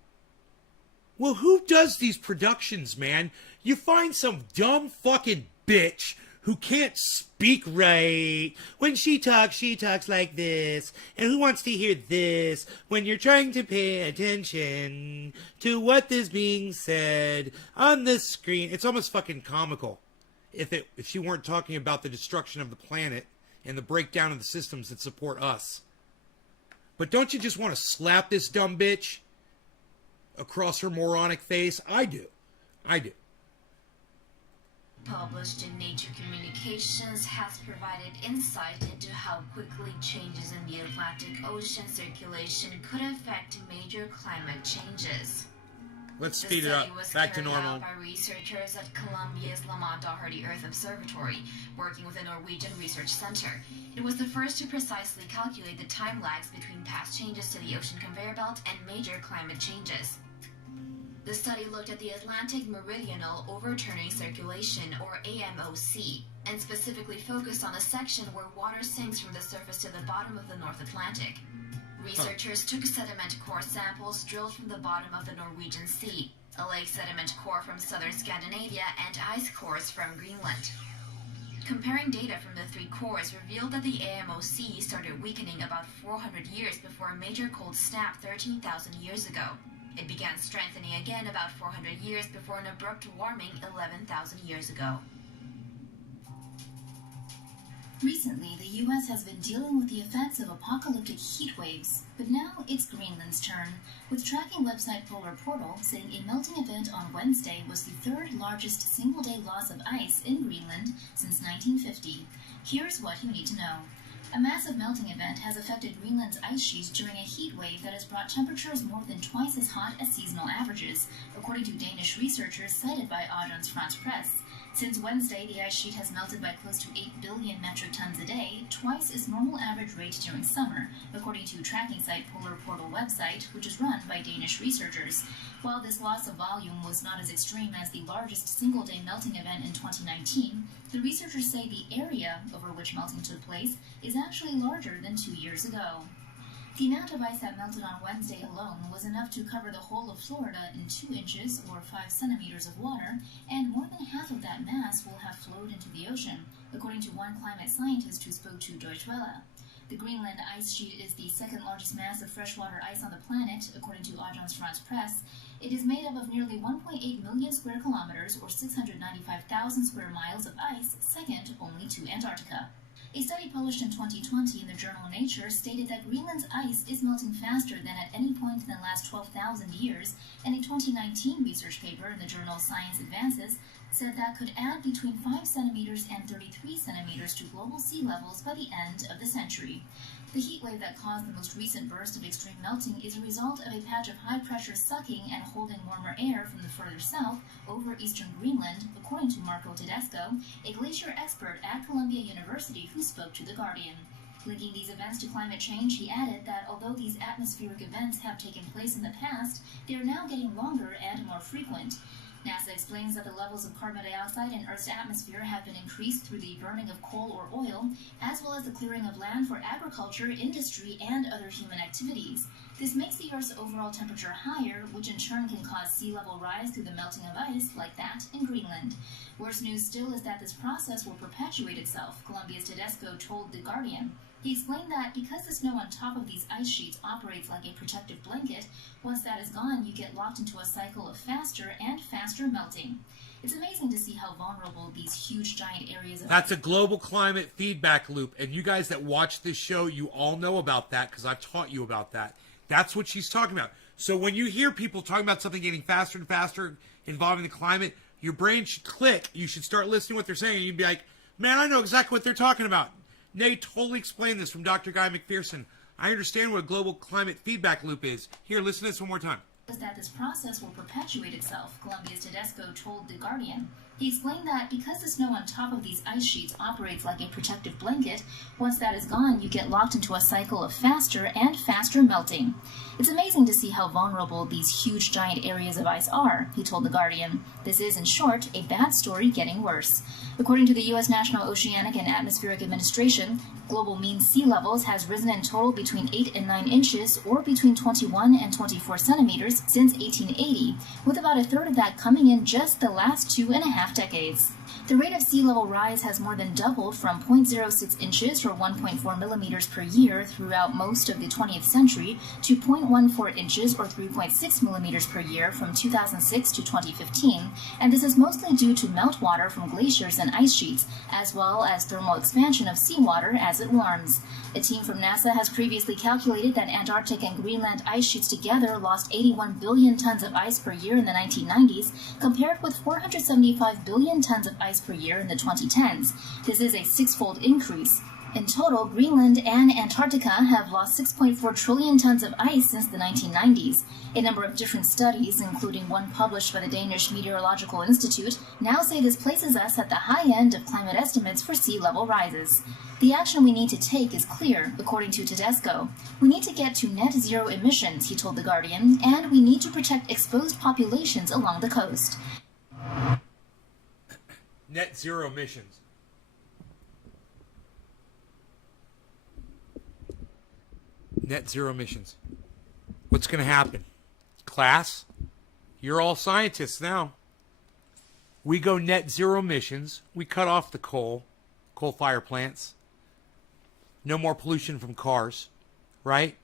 Well, who does these productions, man? You find some dumb fucking bitch who can't speak right. When she talks like this. And who wants to hear this when you're trying to pay attention to what is being said on the screen? It's almost fucking comical if she weren't talking about the destruction of the planet and the breakdown of the systems that support us. But don't you just want to slap this dumb bitch across her moronic face? I do. Published in Nature Communications, has provided insight into how quickly changes in the Atlantic Ocean circulation could affect major climate changes. Let's speed it up. Back to normal. The study was carried out by researchers at Colombia's Lamont Doherty Earth Observatory, working with a Norwegian research center. It was the first to precisely calculate the time lags between past changes to the ocean conveyor belt and major climate changes. The study looked at the Atlantic Meridional Overturning Circulation, or AMOC, and specifically focused on a section where water sinks from the surface to the bottom of the North Atlantic. Researchers took sediment core samples drilled from the bottom of the Norwegian Sea, a lake sediment core from southern Scandinavia, and ice cores from Greenland. Comparing data from the three cores revealed that the AMOC started weakening about 400 years before a major cold snap 13,000 years ago. It began strengthening again about 400 years before an abrupt warming 11,000 years ago. Recently, the U.S. has been dealing with the effects of apocalyptic heat waves, but now it's Greenland's turn, with tracking website Polar Portal saying a melting event on Wednesday was the third largest single-day loss of ice in Greenland since 1950. Here's what you need to know. A massive melting event has affected Greenland's ice sheets during a heat wave that has brought temperatures more than twice as hot as seasonal averages, according to Danish researchers cited by Agence France Presse. Since Wednesday, the ice sheet has melted by close to 8 billion metric tons a day, twice its normal average rate during summer, according to tracking site Polar Portal website, which is run by Danish researchers. While this loss of volume was not as extreme as the largest single-day melting event in 2019, the researchers say the area over which melting took place is actually larger than 2 years ago. The amount of ice that melted on Wednesday alone was enough to cover the whole of Florida in 2 inches or 5 centimeters of water, and more than half of that mass will have flowed into the ocean, according to one climate scientist who spoke to Deutsche Welle. The Greenland ice sheet is the second largest mass of freshwater ice on the planet, according to Agence France Presse. It is made up of nearly 1.8 million square kilometers, or 695,000 square miles of ice, second only to Antarctica. A study published in 2020 in the journal Nature stated that Greenland's ice is melting faster than at any point in the last 12,000 years, and a 2019 research paper in the journal Science Advances said that could add between 5 centimeters and 33 centimeters to global sea levels by the end of the century. The heat wave that caused the most recent burst of extreme melting is a result of a patch of high-pressure sucking and holding warmer air from the further south over eastern Greenland, according to Marco Tedesco, a glacier expert at Columbia University who spoke to The Guardian. Linking these events to climate change, he added that although these atmospheric events have taken place in the past, they are now getting longer and more frequent. NASA explains that the levels of carbon dioxide in Earth's atmosphere have been increased through the burning of coal or oil, as well as the clearing of land for agriculture, industry, and other human activities. This makes the Earth's overall temperature higher, which in turn can cause sea level rise through the melting of ice, like that in Greenland. Worse news still is that this process will perpetuate itself, Columbia's Tedesco told The Guardian. He explained that because the snow on top of these ice sheets operates like a protective blanket, once that is gone, you get locked into a cycle of faster and faster melting. It's amazing to see how vulnerable these huge giant areas of That's a global climate feedback loop, and you guys that watch this show, you all know about that because I've taught you about that. That's what she's talking about. So when you hear people talking about something getting faster and faster involving the climate, your brain should click. You should start listening to what they're saying, and you'd be like, man, I know exactly what they're talking about. They totally explained this from Dr. Guy McPherson. I understand what a global climate feedback loop is. Here, listen to this one more time. Is that this process will perpetuate itself, Columbia's Tedesco told The Guardian. He explained that because the snow on top of these ice sheets operates like a protective blanket, once that is gone, you get locked into a cycle of faster and faster melting. It's amazing to see how vulnerable these huge giant areas of ice are, he told The Guardian. This is, in short, a bad story getting worse. According to the U.S. National Oceanic and Atmospheric Administration, global mean sea levels has risen in total between 8 and 9 inches, or between 21 and 24 centimeters, since 1880, with about a third of that coming in just the last 2.5 decades. The rate of sea level rise has more than doubled from 0.06 inches or 1.4 millimeters per year throughout most of the 20th century to 0.14 inches or 3.6 millimeters per year from 2006 to 2015, and this is mostly due to meltwater from glaciers and ice sheets, as well as thermal expansion of seawater as it warms. A team from NASA has previously calculated that Antarctic and Greenland ice sheets together lost 81 billion tons of ice per year in the 1990s, compared with 475 billion tons of ice per year in the 2010s. This is a six-fold increase. In total, Greenland and Antarctica have lost 6.4 trillion tons of ice since the 1990s. A number of different studies, including one published by the Danish Meteorological Institute, now say this places us at the high end of climate estimates for sea level rises. The action we need to take is clear, according to Tedesco. We need to get to net zero emissions, he told The Guardian, and we need to protect exposed populations along the coast. Net zero emissions. Net zero emissions. What's going to happen? Class, you're all scientists now. We go net zero emissions. We cut off the coal fire plants. No more pollution from cars, right?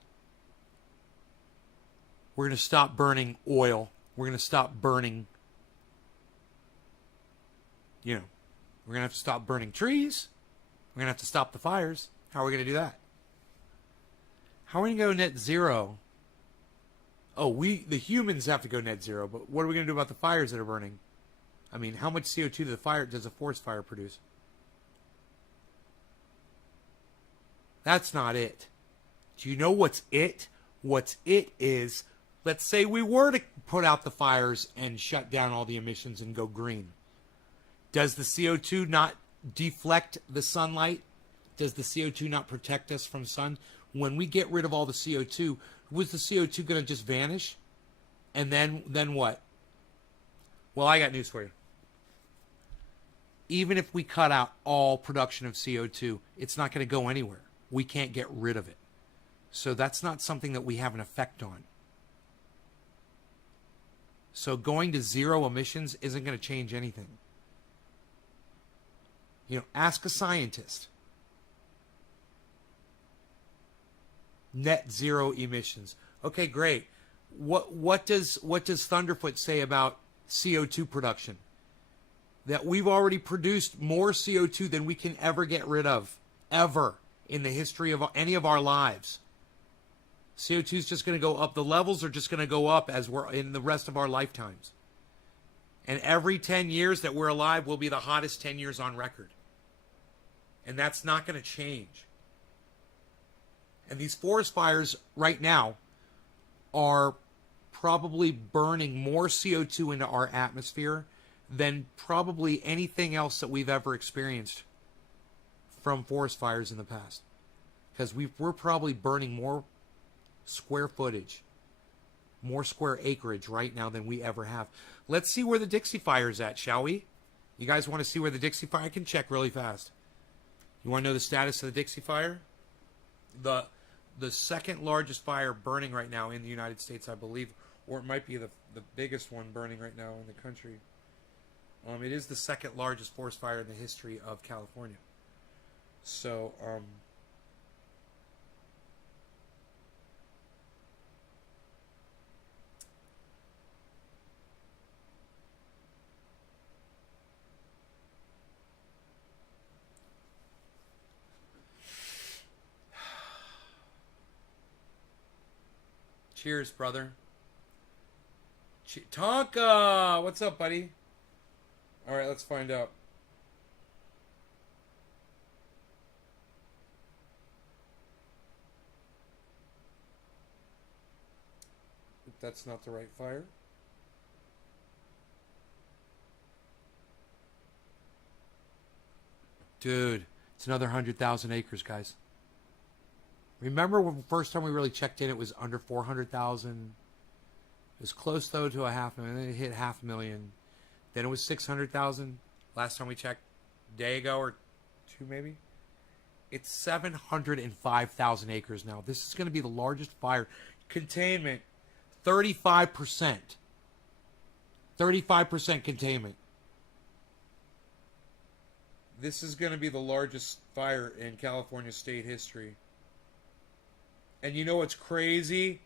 We're going to stop burning oil. We're going to stop burning, we're going to have to stop burning trees. We're going to have to stop the fires. How are we going to do that? How are we going to go net zero? Oh, the humans have to go net zero, but what are we going to do about the fires that are burning? I mean, how much CO2 does a forest fire produce? That's not it. Do you know what's it? What's it is, let's say we were to put out the fires and shut down all the emissions and go green. Does the CO2 not deflect the sunlight? Does the CO2 not protect us from sun? When we get rid of all the CO2, was the CO2 going to just vanish? And then what? Well, I got news for you. Even if we cut out all production of CO2, it's not going to go anywhere. We can't get rid of it. So that's not something that we have an effect on. So going to zero emissions isn't going to change anything. Ask a scientist. Net zero emissions. Okay, great. What does Thunderfoot say about CO2 production? That we've already produced more CO2 than we can ever get rid of, ever, in the history of any of our lives. CO2 is just going to go up. The levels are just going to go up as we're in the rest of our lifetimes. And every 10 years that we're alive will be the hottest 10 years on record. And that's not going to change. And these forest fires right now are probably burning more CO2 into our atmosphere than probably anything else that we've ever experienced from forest fires in the past. Because we're probably burning more square footage, more square acreage right now than we ever have. Let's see where the Dixie Fire is at, shall we? You guys want to see where the Dixie Fire? I can check really fast. You want to know the status of the Dixie Fire? The second largest fire burning right now in the United States, I believe, or it might be the biggest one burning right now in the country. It is the second largest forest fire in the history of California. So, cheers, brother. Tonka! What's up, buddy? Alright, let's find out. That's not the right fire. Dude, it's another 100,000 acres, guys. Remember when the first time we really checked in, it was under 400,000. It was close, though, to 500,000. Then it hit 500,000. Then it was 600,000 last time we checked, a day ago or two maybe. It's 705,000 acres now. This is going to be the largest fire. Containment, 35%. 35% containment. This is going to be the largest fire in California state history. And you know what's crazy?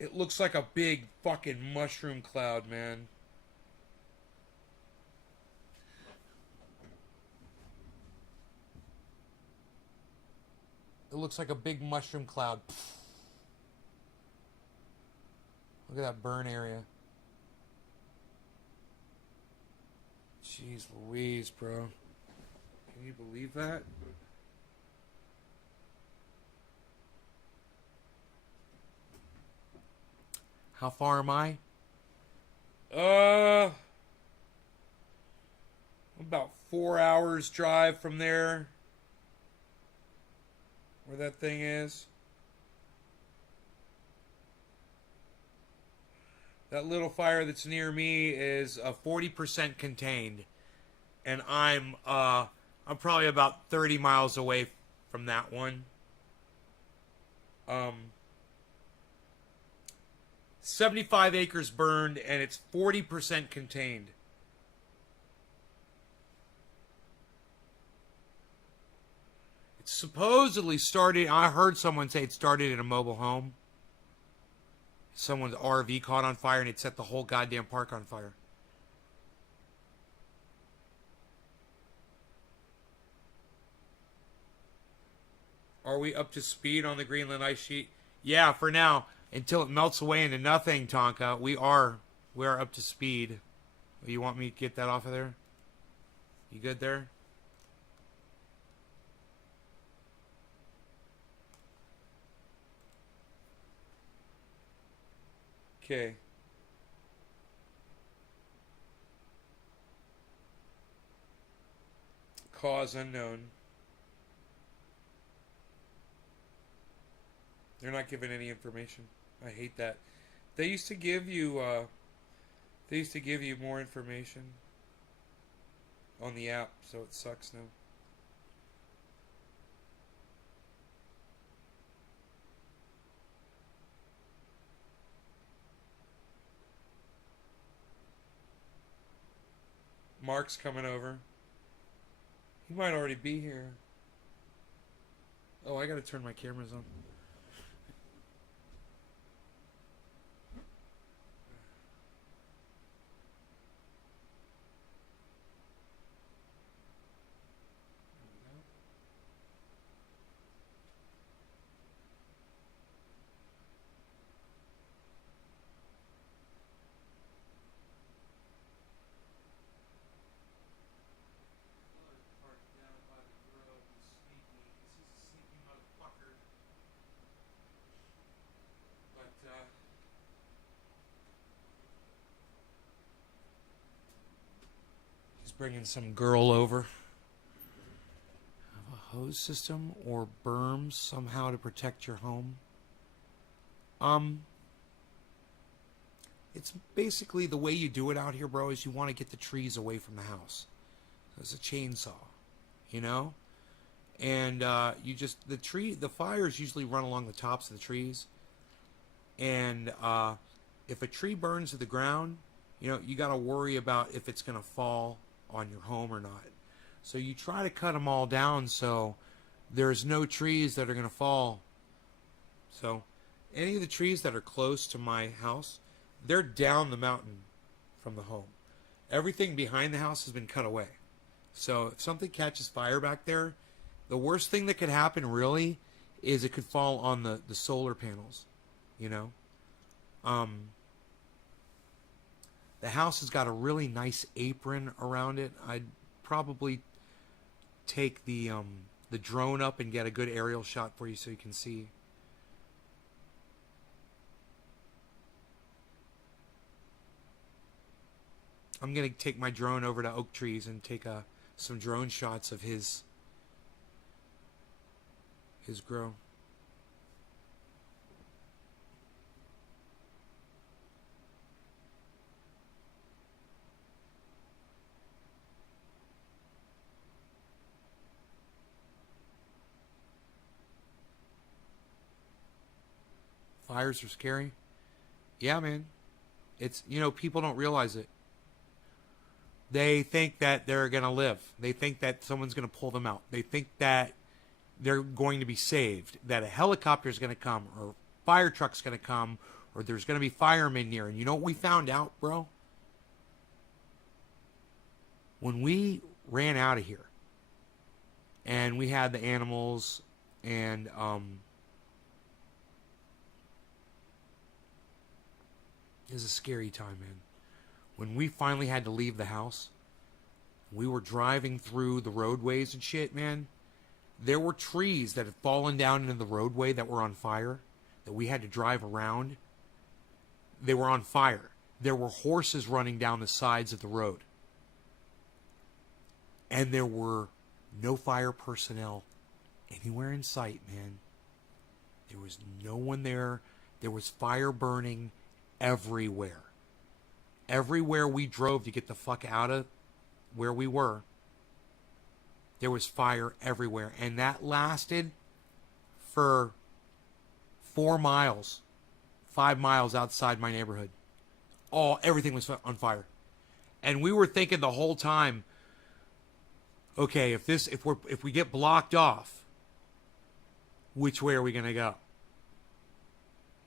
It looks like a big fucking mushroom cloud, man. It looks like a big mushroom cloud. Look at that burn area. Jeez Louise, bro. Can you believe that? How far am I? About 4 hours drive from there. Where that thing is. That little fire that's near me is 40% contained, and I'm probably about 30 miles away from that one. 75 acres burned, and it's 40% contained. It supposedly started. I heard someone say it started in a mobile home. Someone's RV caught on fire and it set the whole goddamn park on fire. Are we up to speed on the Greenland ice sheet? Yeah, for now. Until it melts away into nothing, Tonka, we are up to speed. You want me to get that off of there? You good there? Okay. Cause unknown. They're not giving any information. I hate that. They used to give you more information on the app, so it sucks now. Mark's coming over. He might already be here. Oh, I gotta turn my cameras on. Bringing some girl over. Have a hose system or berms somehow to protect your home. It's basically the way you do it out here, bro, is you want to get the trees away from the house. So it's a chainsaw, you know? And the fires usually run along the tops of the trees. And if a tree burns to the ground, you know, you got to worry about if it's going to fall on your home or not. So you try to cut them all down so there's no trees that are going to fall. So any of the trees that are close to my house, they're down the mountain from the home. Everything behind the house has been cut away. So if something catches fire back there, the worst thing that could happen really is it could fall on the solar panels, you know. The house has got a really nice apron around it. I'd probably take the drone up and get a good aerial shot for you so you can see. I'm going to take my drone over to oak trees and take some drone shots of his grow. Fires are scary. Yeah, man. It's, you know, people don't realize it. They think that they're going to live. They think that someone's going to pull them out. They think that they're going to be saved, that a helicopter is going to come, or a fire truck's going to come, or there's going to be firemen near. And you know what we found out, bro? When we ran out of here, and we had the animals, and it was a scary time, man. When we finally had to leave the house, we were driving through the roadways and shit, man. There were trees that had fallen down into the roadway that were on fire, that we had to drive around. They were on fire. There were horses running down the sides of the road. And there were no fire personnel anywhere in sight, man. There was no one there. There was fire burning everywhere. Everywhere we drove to get the fuck out of where we were, there was fire everywhere. And that lasted for 4 miles, 5 miles outside my neighborhood. Everything was on fire. And we were thinking the whole time, okay, if we get blocked off, which way are we going to go?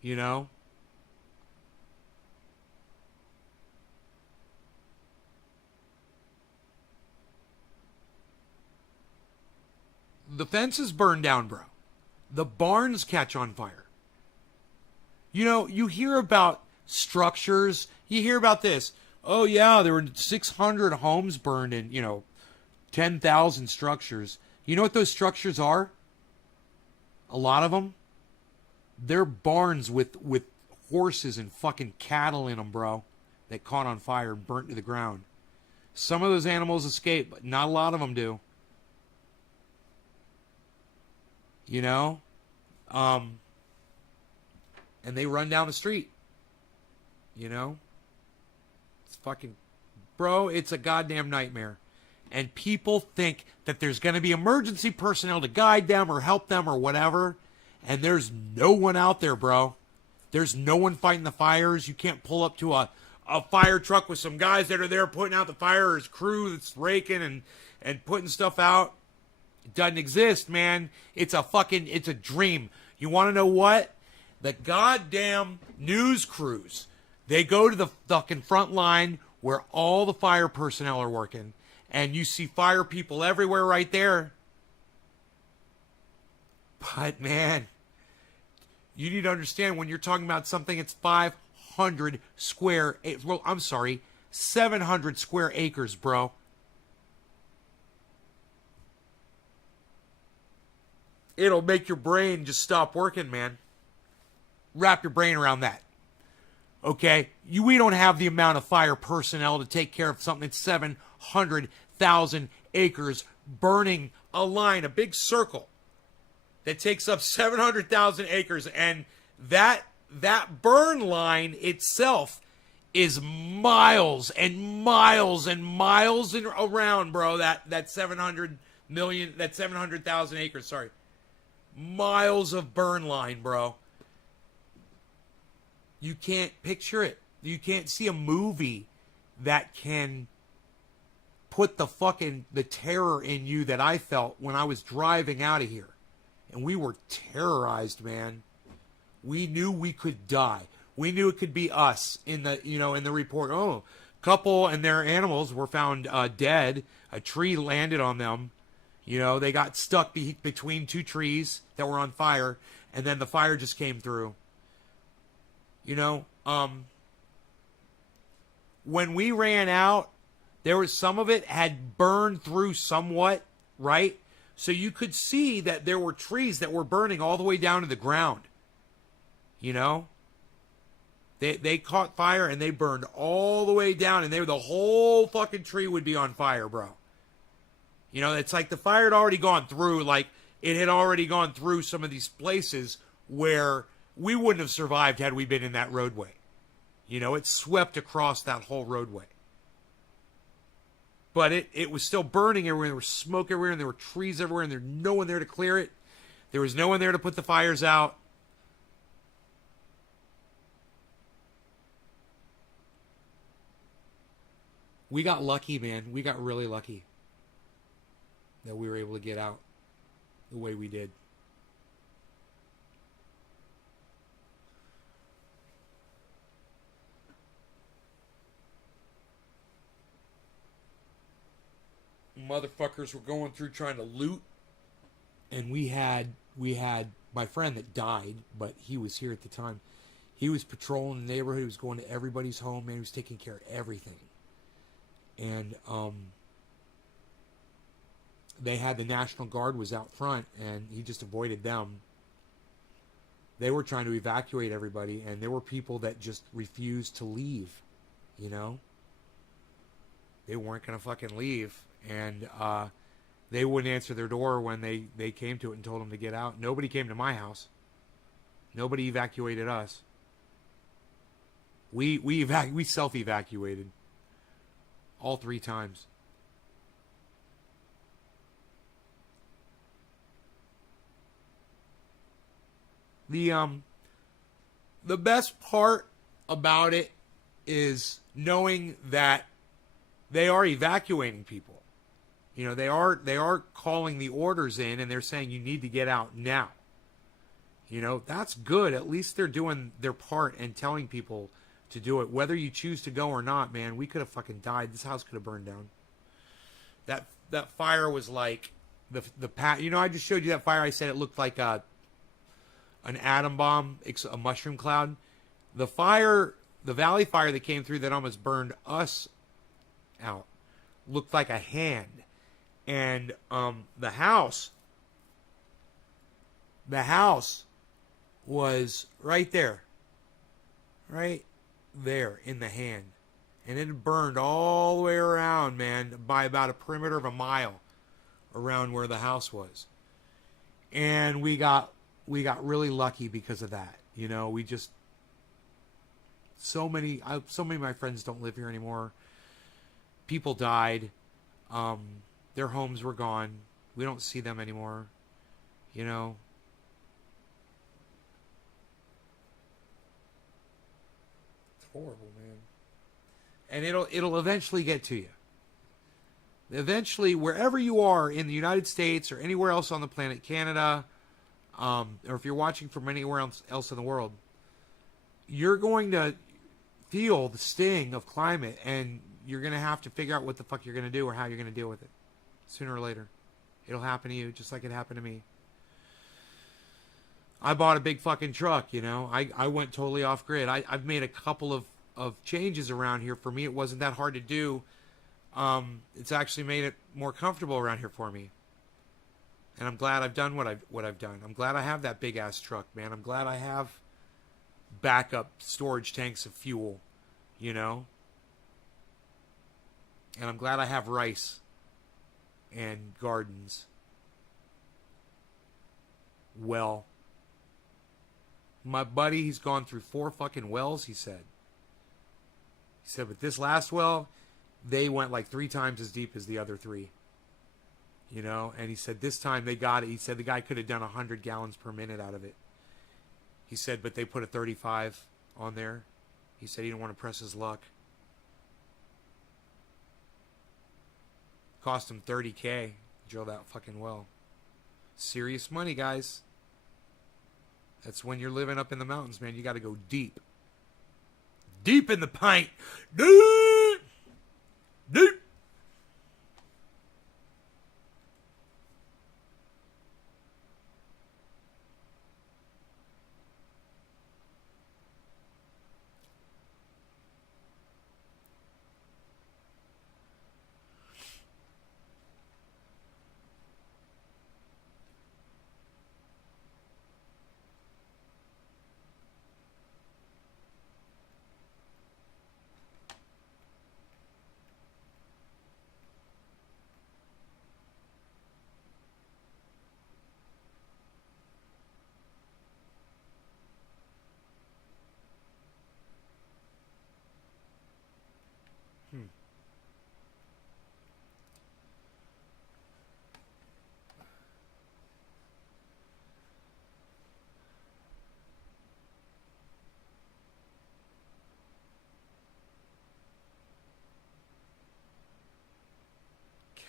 You know? The fences burn down, bro. The barns catch on fire. You know, you hear about structures. You hear about this. Oh, yeah, there were 600 homes burned in, 10,000 structures. You know what those structures are? A lot of them? They're barns with horses and fucking cattle in them, bro, that caught on fire and burnt to the ground. Some of those animals escape, but not a lot of them do. You know? And they run down the street. You know? It's fucking... Bro, it's a goddamn nightmare. And people think that there's going to be emergency personnel to guide them or help them or whatever. And there's no one out there, bro. There's no one fighting the fires. You can't pull up to a fire truck with some guys that are there putting out the fire, or his crew that's raking and putting stuff out. It doesn't exist, man. It's a dream. You want to know what? The goddamn news crews, they go to the fucking front line where all the fire personnel are working, and you see fire people everywhere right there. But, man, you need to understand, when you're talking about something that's 700 square acres, bro. It'll make your brain just stop working, man. Wrap your brain around that. Okay? We don't have the amount of fire personnel to take care of something that's 700,000 acres burning a line, a big circle that takes up 700,000 acres. And that burn line itself is miles and miles and miles around, bro. That 700,000 acres, sorry. Miles of burn line, bro. You can't picture it. You can't see a movie that can put the terror in you that I felt when I was driving out of here. And we were terrorized, man. We knew we could die. We knew it could be us in the report. Oh, couple and their animals were found dead. A tree landed on them. They got stuck between two trees that were on fire, and then the fire just came through. When we ran out, there was some of it had burned through somewhat, right? So you could see that there were trees that were burning all the way down to the ground. They caught fire and they burned all the way down, and the whole fucking tree would be on fire, bro. It's like the fire had already gone through, like it had already gone through some of these places where we wouldn't have survived had we been in that roadway. It swept across that whole roadway. But it was still burning everywhere. There was smoke everywhere, and there were trees everywhere, and there was no one there to clear it. There was no one there to put the fires out. We got lucky, man. We got really lucky that we were able to get out the way we did. Motherfuckers were going through trying to loot, and we had my friend that died, but he was here at the time. He was patrolling the neighborhood. He was going to everybody's home, man. He was taking care of everything. And they had the National Guard was out front, and he just avoided them. They were trying to evacuate everybody, and there were people that just refused to leave, you know? They weren't going to fucking leave. And they wouldn't answer their door when they came to it and told them to get out. Nobody came to my house. Nobody evacuated us. We self-evacuated all 3 times. The best part about it is knowing that they are evacuating people. You know, they are calling the orders in, and they're saying you need to get out now. You know, that's good. At least they're doing their part and telling people to do it. Whether you choose to go or not, man, we could have fucking died. This house could have burned down. That fire was like you know, I just showed you that fire. I said it looked like an atom bomb, a mushroom cloud. The fire, the valley fire that came through that almost burned us out, looked like a hand. And the house was right there in the hand, and it had burned all the way around, man, by about a perimeter of a mile around where the house was. And we got really lucky because of that. You know, we just so many of my friends don't live here anymore. People died. Their homes were gone. We don't see them anymore. You know. It's horrible, man. And it'll eventually get to you. Eventually, wherever you are in the United States or anywhere else on the planet, Canada, or if you're watching from anywhere else in the world, you're going to feel the sting of climate, and you're going to have to figure out what the fuck you're going to do or how you're going to deal with it. Sooner or later. It'll happen to you just like it happened to me. I bought a big fucking truck, you know. I went totally off grid. I've made a couple of changes around here. For me, it wasn't that hard to do. It's actually made it more comfortable around here for me. And I'm glad I've done what I've done. I'm glad I have that big ass truck, man. I'm glad I have backup storage tanks of fuel, you know. And I'm glad I have rice and gardens. Well, my buddy, he's gone through 4 fucking wells, he said. He said, but this last well, they went like 3 times as deep as the other 3. You know, and he said this time they got it. He said the guy could have done 100 gallons per minute out of it. He said, but they put a 35 on there. He said he didn't want to press his luck. Cost him $30,000 to drill that fucking well. Serious money, guys. That's when you're living up in the mountains, man. You got to go deep. Deep in the pint. Deep. Deep.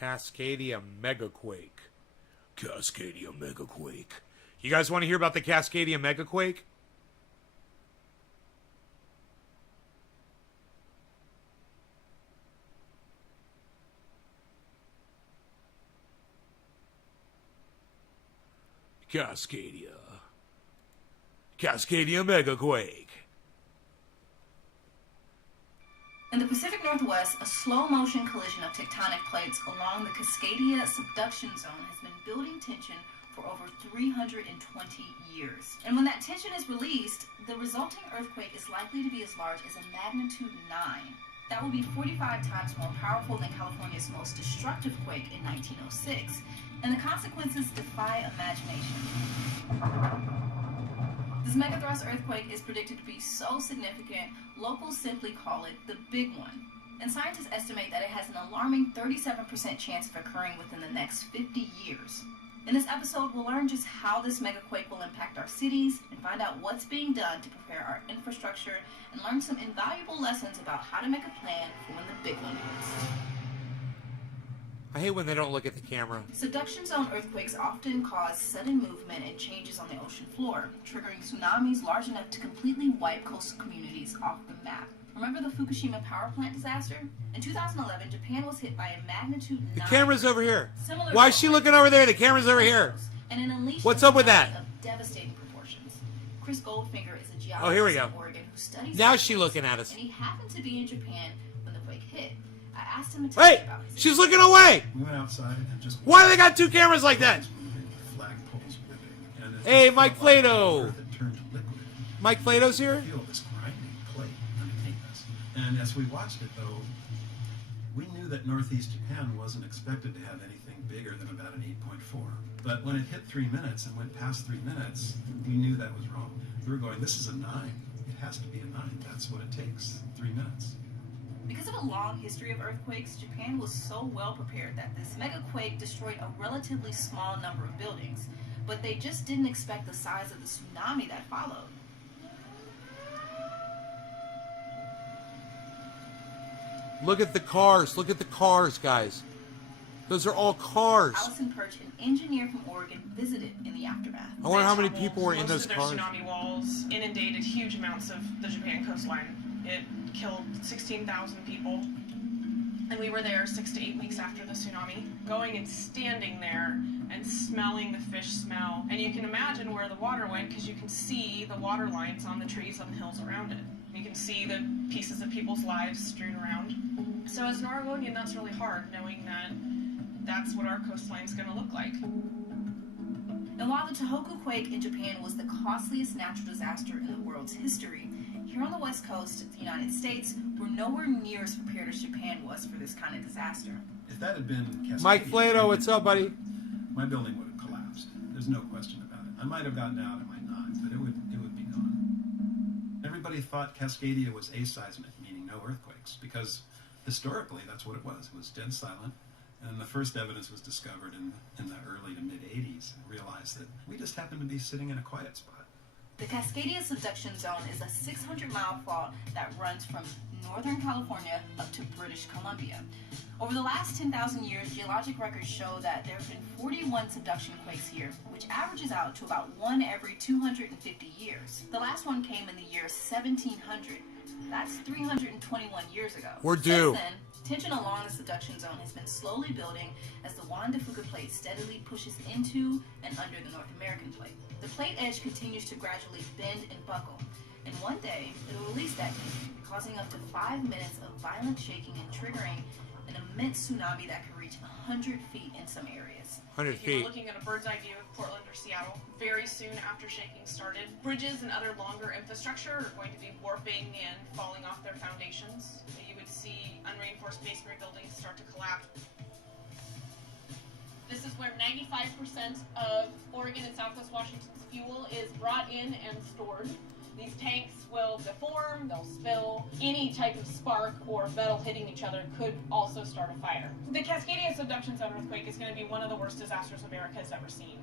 Cascadia Megaquake. Cascadia Megaquake. You guys want to hear about the Cascadia Megaquake? Cascadia Megaquake. In the Pacific Northwest, a slow-motion collision of tectonic plates along the Cascadia subduction zone has been building tension for over 320 years. And when that tension is released, the resulting earthquake is likely to be as large as a magnitude 9. That will be 45 times more powerful than California's most destructive quake in 1906, and the consequences defy imagination. This megathrust earthquake is predicted to be so significant, locals simply call it the Big One. And scientists estimate that it has an alarming 37% chance of occurring within the next 50 years. In this episode, we'll learn just how this megaquake will impact our cities and find out what's being done to prepare our infrastructure and learn some invaluable lessons about how to make a plan for when the big one hits. I hate when they don't look at the camera. Subduction zone earthquakes often cause sudden movement and changes on the ocean floor, triggering tsunamis large enough to completely wipe coastal communities off the map. Remember the Fukushima power plant disaster? In 2011, Japan was hit by a magnitude 9. The camera's over here. Similar Why is she looking over there? The camera's over here. And it unleashed What's a up with tsunami that? Of devastating proportions. Chris Goldfinger is a geologist Oh, here we go. in Oregon who studies Now earthquakes, she's looking at us. And he happened to be in Japan when the quake hit. I asked him to tell me Wait! about his She's looking away! We went outside and just Why they got two cameras like that? flagpoles whipping. And it Hey, just Mike felt like Plato. earth had turned to liquid. Mike Plato's here? Feel this grinding plate underneath us. And as we watched it, though, we knew that Northeast Japan wasn't expected to have anything bigger than about an 8.4. But when it hit 3 minutes and went past 3 minutes, we knew that was wrong. We were going, this is a 9. It has to be a 9. That's what it takes, 3 minutes. Because of a long history of earthquakes, Japan was so well prepared that this megaquake destroyed a relatively small number of buildings, but they just didn't expect the size of the tsunami that followed. Look at the cars. Look at the cars, guys. Those are all cars. Allison Perch, an engineer from Oregon, visited in the aftermath. I wonder how many Tumbled. people were in Most those of their cars. tsunami walls inundated huge amounts of the Japan coastline. It killed 16,000 people. And we were there 6 to 8 weeks after the tsunami, going and standing there and smelling the fish smell. And you can imagine where the water went because you can see the water lines on the trees on the hills around it. You can see the pieces of people's lives strewn around. So as an Oregonian, that's really hard, knowing that that's what our coastline's going to look like. And while the Tohoku quake in Japan was the costliest natural disaster in the world's history, here on the west coast of the United States, we're nowhere near as prepared as Japan was for this kind of disaster. If that had been Cascadia, Mike Plato, what's up, buddy? my building would have collapsed. There's no question about it. I might have gotten out, I might not, but it would be gone. Everybody thought Cascadia was aseismic, meaning no earthquakes, because historically that's what it was. It was dead silent. And the first evidence was discovered in the early to mid-'80s. And realized that we just happened to be sitting in a quiet spot. The Cascadia subduction zone is a 600-mile fault that runs from Northern California up to British Columbia. Over the last 10,000 years, geologic records show that there have been 41 subduction quakes here, which averages out to about one every 250 years. The last one came in the year 1700. That's 321 years ago. We're due. Since then, tension along the subduction zone has been slowly building as the Juan de Fuca plate steadily pushes into and under the North American plate. The plate edge continues to gradually bend and buckle, and one day it will release that tension, causing up to 5 minutes of violent shaking and triggering an immense tsunami that could reach 100 feet in some areas. 100 If you were feet. looking at a bird's eye view of Portland or Seattle, very soon after shaking started, bridges and other longer infrastructure are going to be warping and falling off their foundations. You would see unreinforced masonry buildings start to collapse. This is where 95% of Oregon and Southwest Washington's fuel is brought in and stored. These tanks will deform, they'll spill. Any type of spark or metal hitting each other could also start a fire. The Cascadia subduction zone earthquake is going to be one of the worst disasters America has ever seen.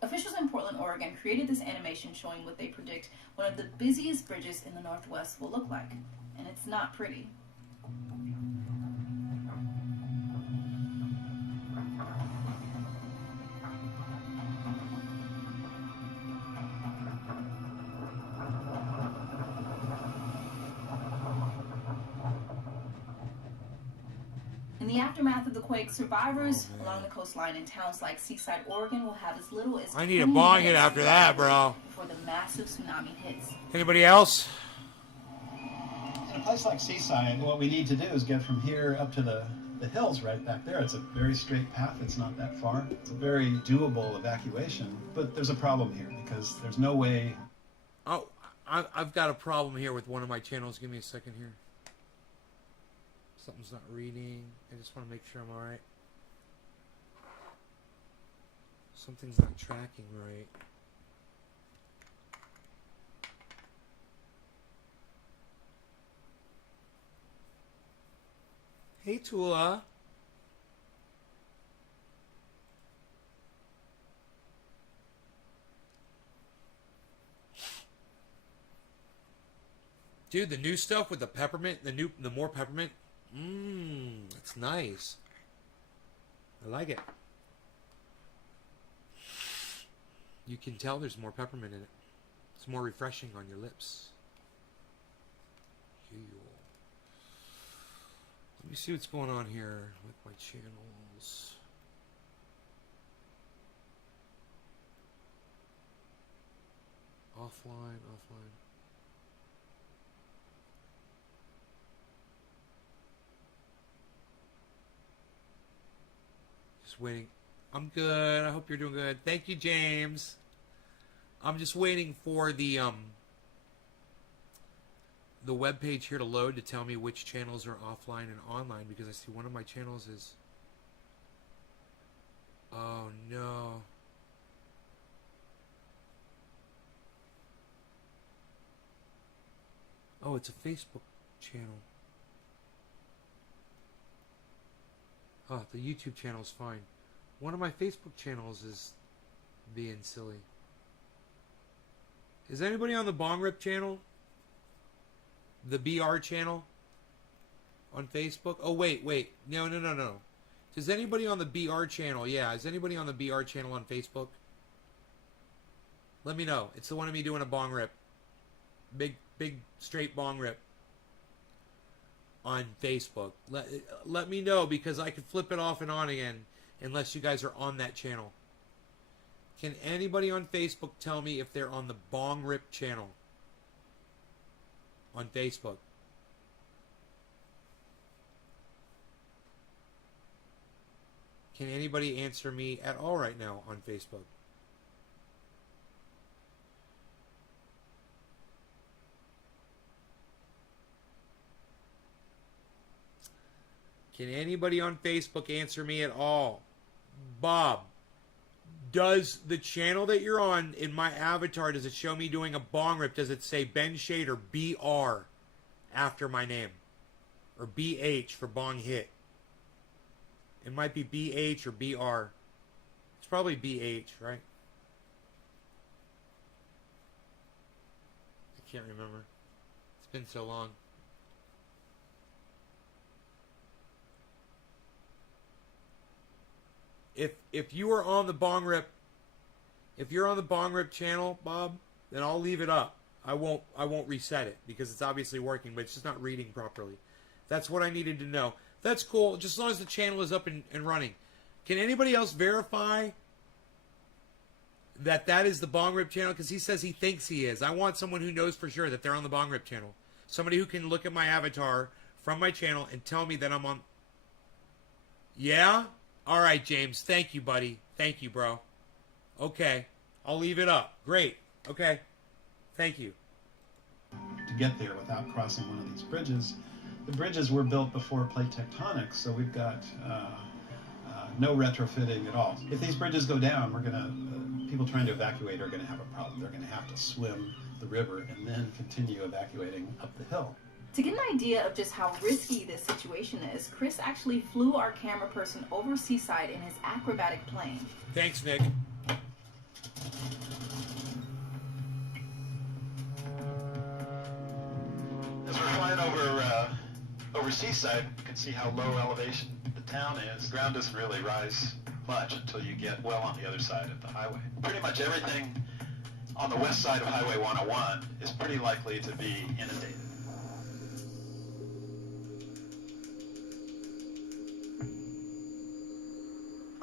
Officials in Portland, Oregon created this animation showing what they predict one of the busiest bridges in the Northwest will look like. And it's not pretty. In the aftermath of the quake, survivors along the coastline in towns like Seaside, Oregon will have as little as I need a 20 bong hit minutes after that, bro. before the massive tsunami hits. Anybody else? In a place like Seaside, what we need to do is get from here up to the hills right back there. It's a very straight path. It's not that far. It's a very doable evacuation. But there's a problem here because there's no way. Oh, I've got a problem here with one of my channels. Give me a second here. Something's not reading. I just want to make sure I'm all right. Something's not tracking right. Hey, Tula. Dude, the new stuff with the peppermint, the more peppermint. That's nice. I like it. You can tell there's more peppermint in it. It's more refreshing on your lips. Let me see what's going on here with my channels. Offline. Just waiting. I'm good. I hope you're doing good. Thank you, James. I'm just waiting for the web page here to load to tell me which channels are offline and online, because I see one of my channels is... Oh no. Oh, it's a Facebook channel. Oh, the YouTube channel's fine. One of my Facebook channels is being silly. Is anybody on the Bong Rip channel? The BR channel? On Facebook? Oh, wait. No. Is anybody on the BR channel? Yeah, is anybody on the BR channel on Facebook? Let me know. It's the one of me doing a bong rip. Big straight bong rip. On Facebook. Let me know, because I can flip it off and on again unless you guys are on that channel. Can anybody on Facebook tell me if they're on the Bong Rip channel? On Facebook. Can anybody answer me at all right now on Facebook? Can anybody on Facebook answer me at all? Bob, does the channel that you're on in my avatar, does it show me doing a bong rip? Does it say Ben Shader BR after my name? Or BH for bong hit? It might be BH or BR. It's probably BH, right? I can't remember. It's been so long. If you are on the Bong Rip, if you're on the Bong Rip channel, Bob, then I'll leave it up. I won't reset it because it's obviously working, but it's just not reading properly. That's what I needed to know. That's cool, just as long as the channel is up and running. Can anybody else verify that that is the Bong Rip channel? Because he says he thinks he is. I want someone who knows for sure that they're on the Bong Rip channel. Somebody who can look at my avatar from my channel and tell me that I'm on... Yeah? All right, James. Thank you, buddy. Thank you, bro. Okay. I'll leave it up. Great. Okay. Thank you. To get there without crossing one of these bridges. The bridges were built before plate tectonics, so we've got no retrofitting at all. If these bridges go down, we're gonna people trying to evacuate are gonna have a problem. They're gonna have to swim the river and then continue evacuating up the hill. To get an idea of just how risky this situation is, Chris actually flew our camera person over Seaside in his acrobatic plane. Thanks, Nick. As we're flying over Seaside, you can see how low elevation the town is. The ground doesn't really rise much until you get well on the other side of the highway. Pretty much everything on the west side of Highway 101 is pretty likely to be inundated.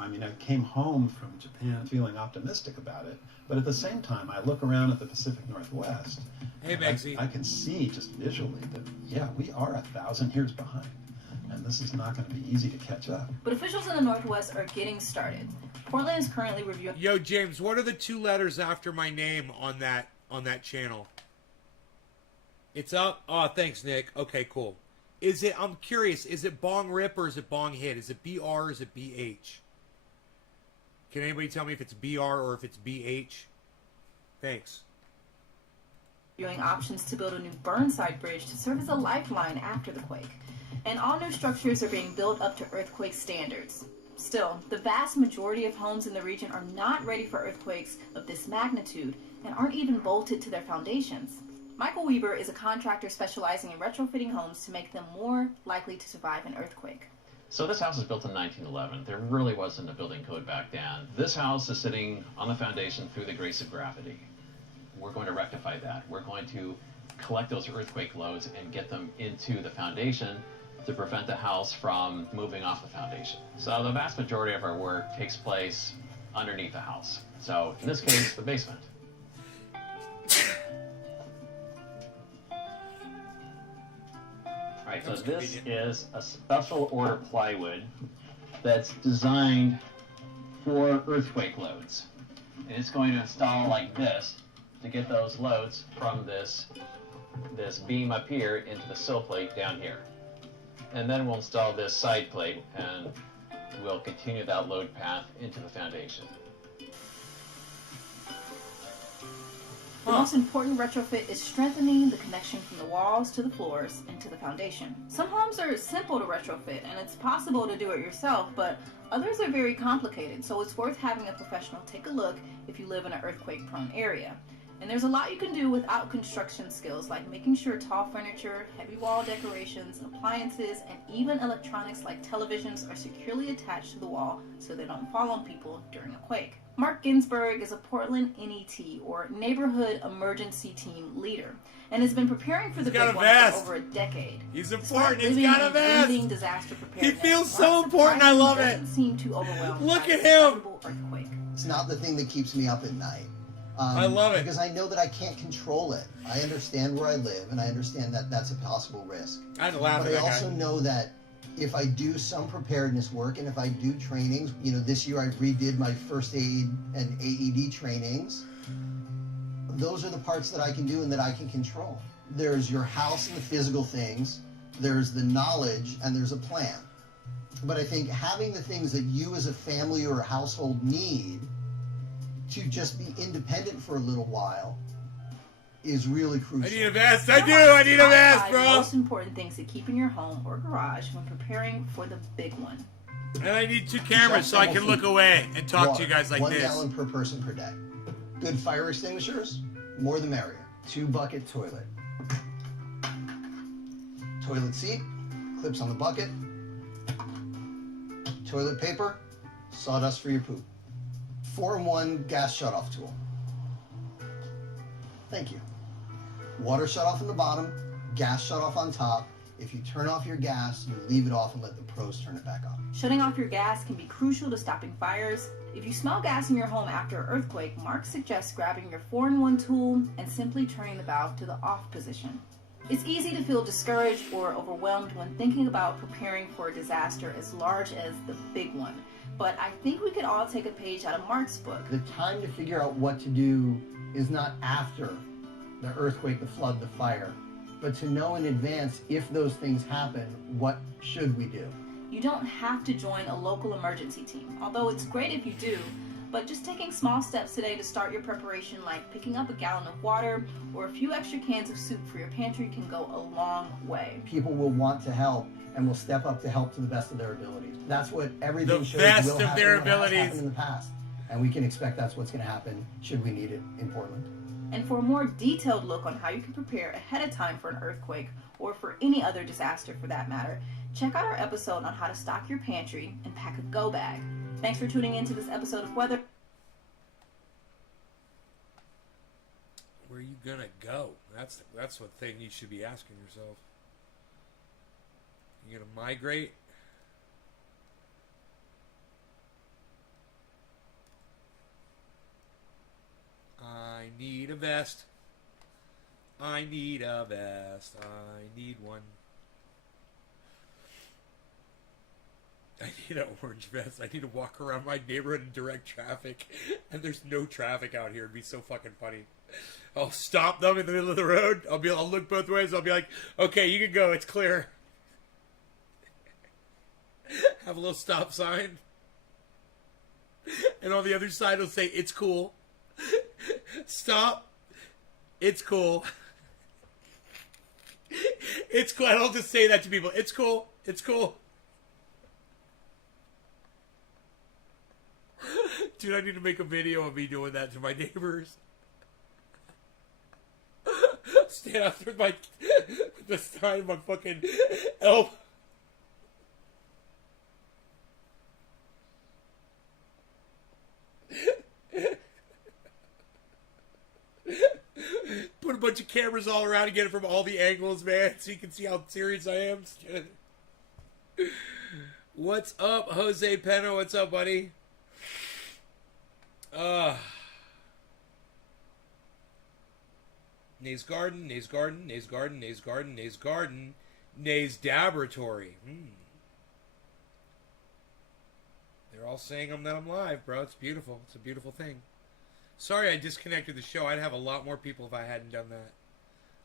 I mean, I came home from Japan feeling optimistic about it, but at the same time, I look around at the Pacific Northwest. Hey, and Megzy. I can see just visually that, yeah, we are 1,000 years behind, and this is not going to be easy to catch up. But officials in the Northwest are getting started. Portland is currently reviewing. Yo, James, what are the 2 letters after my name on that channel? It's up. Oh, thanks, Nick. Okay, cool. Is it? I'm curious. Is it Bong Rip or is it Bong Hit? Is it BR or is it BH? Can anybody tell me if it's BR or if it's BH? Thanks. Reviewing options to build a new Burnside Bridge to serve as a lifeline after the quake. And all new structures are being built up to earthquake standards. Still, the vast majority of homes in the region are not ready for earthquakes of this magnitude and aren't even bolted to their foundations. Michael Weber is a contractor specializing in retrofitting homes to make them more likely to survive an earthquake. So this house was built in 1911. There really wasn't a building code back then. This house is sitting on the foundation through the grace of gravity. We're going to rectify that. We're going to collect those earthquake loads and get them into the foundation to prevent the house from moving off the foundation. So the vast majority of our work takes place underneath the house. So in this case, the basement. All right, so this is a special order plywood that's designed for earthquake loads. And it's going to install like this to get those loads from this beam up here into the sill plate down here. And then we'll install this side plate and we'll continue that load path into the foundation. The most important retrofit is strengthening the connection from the walls to the floors and to the foundation. Some homes are simple to retrofit and it's possible to do it yourself, but others are very complicated, so it's worth having a professional take a look if you live in an earthquake-prone area. And there's a lot you can do without construction skills, like making sure tall furniture, heavy wall decorations, appliances, and even electronics like televisions are securely attached to the wall so they don't fall on people during a quake. Mark Ginsburg is a Portland NET, or Neighborhood Emergency Team leader, and has been preparing for the big one for over a decade. He's important. He's got a vest. Disaster He feels so important. I love it. Seem too overwhelmed. Look at him. Earthquake. It's not the thing that keeps me up at night. I love it. Because I know that I can't control it. I understand where I live, and I understand that that's a possible risk. I'd laugh but at I that guy. also know that if I do some preparedness work, and if I do trainings, you know, this year I redid my first aid and AED trainings, those are the parts that I can do and that I can control. There's your house and the physical things, there's the knowledge, and there's a plan. But I think having the things that you as a family or a household need to just be independent for a little while is really crucial. I need a vest. I do. I need a vest, bro. The most important things to keep in your home or garage when preparing for the big one. And I need 2 cameras so I can look away and talk to you guys like 1 this. gallon per person per day. Good fire extinguishers, more the merrier. 2-bucket toilet. Toilet seat, clips on the bucket. Toilet paper, sawdust for your poop. 4-in-1 gas shutoff tool. Thank you. Water shutoff on the bottom, gas shutoff on top. If you turn off your gas, you leave it off and let the pros turn it back on. Shutting off your gas can be crucial to stopping fires. If you smell gas in your home after an earthquake, Mark suggests grabbing your 4-in-1 tool and simply turning the valve to the off position. It's easy to feel discouraged or overwhelmed when thinking about preparing for a disaster as large as the big one. But I think we could all take a page out of Mark's book. The time to figure out what to do is not after the earthquake, the flood, the fire, but to know in advance if those things happen, what should we do? You don't have to join a local emergency team, although it's great if you do, but just taking small steps today to start your preparation, like picking up a gallon of water or a few extra cans of soup for your pantry, can go a long way. People will want to help and will step up to help to the best of their abilities. That's what everything shows best will of happen, their what has abilities. happened in the past. And we can expect that's what's going to happen should we need it in Portland. And for a more detailed look on how you can prepare ahead of time for an earthquake, or for any other disaster for that matter, check out our episode on how to stock your pantry and pack a go bag. Thanks for tuning in to this episode of Weather. Where are you gonna go? That's what thing you should be asking yourself. You gonna migrate? I need a vest. I need a vest. I need one. I need an orange vest. I need to walk around my neighborhood in direct traffic. And there's no traffic out here. It'd be so fucking funny. I'll stop them in the middle of the road. I'll look both ways. I'll be like, okay, you can go. It's clear. Have a little stop sign. And on the other side, it'll say, it's cool. Stop. It's cool. It's cool. And I'll just say that to people. It's cool. It's cool. Dude, I need to make a video of me doing that to my neighbors. Stand out there with the sign of my fucking elbow. Put a bunch of cameras all around and get it from all the angles, man, so you can see how serious I am. What's up, Jose Pena? What's up, buddy? Nays Garden, Nays Garden, Nays Garden, Nays Garden, Nays Garden, Nays Laboratory. They're all saying that I'm live, bro. It's beautiful. It's a beautiful thing. Sorry I disconnected the show. I'd have a lot more people if I hadn't done that.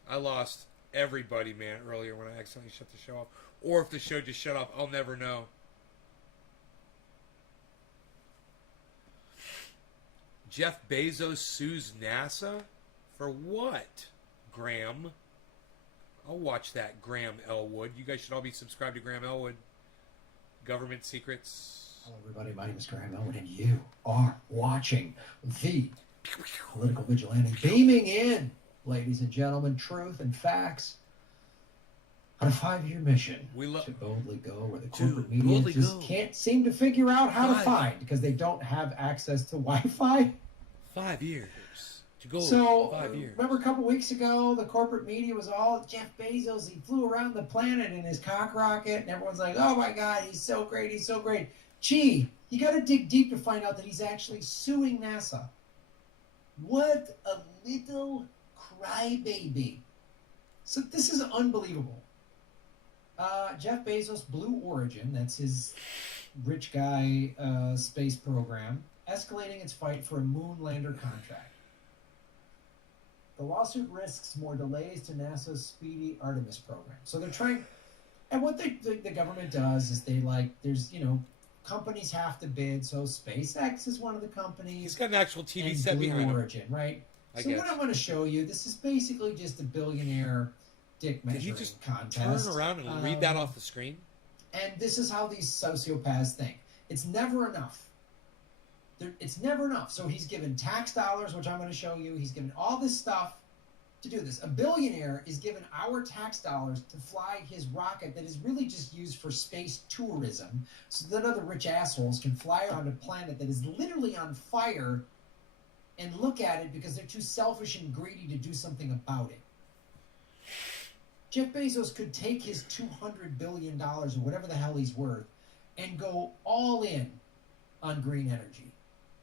I lost everybody, man, earlier when I accidentally shut the show off. Or if the show just shut off, I'll never know. Jeff Bezos sues NASA? For what, Graham? I'll watch that, Graham Elwood. You guys should all be subscribed to Graham Elwood. Government Secrets. Hello, everybody. My name is Graham Elwood, and you are watching the Political Vigilante. Beaming in, ladies and gentlemen, truth and facts on a 5-year mission to boldly go where the corporate media just can't seem to figure out how to find because they don't have access to Wi-Fi. 5 years. To go So, 5 years. remember a couple weeks ago, the corporate media was all Jeff Bezos. He flew around the planet in his cock rocket, and everyone's like, oh my God, he's so great, he's so great. Gee, you got to dig deep to find out that he's actually suing NASA. What a little crybaby. So this is unbelievable. Jeff Bezos, Blue Origin, that's his rich guy space program, escalating its fight for a moon lander contract. The lawsuit risks more delays to NASA's speedy Artemis program. So they're trying, and what the government does is there's, companies have to bid. So SpaceX is one of the companies. He's got an actual TV set Blue behind Origin, right? I So guess. what I want to show you, this is basically just a billionaire dick Did he measuring just contest. turn around and read that off the screen? And this is how these sociopaths think. It's never enough. It's never enough. So he's given tax dollars, which I'm going to show you. He's given all this stuff to do this. A billionaire is given our tax dollars to fly his rocket that is really just used for space tourism so that other rich assholes can fly around a planet that is literally on fire and look at it because they're too selfish and greedy to do something about it. Jeff Bezos could take his $200 billion or whatever the hell he's worth and go all in on green energy.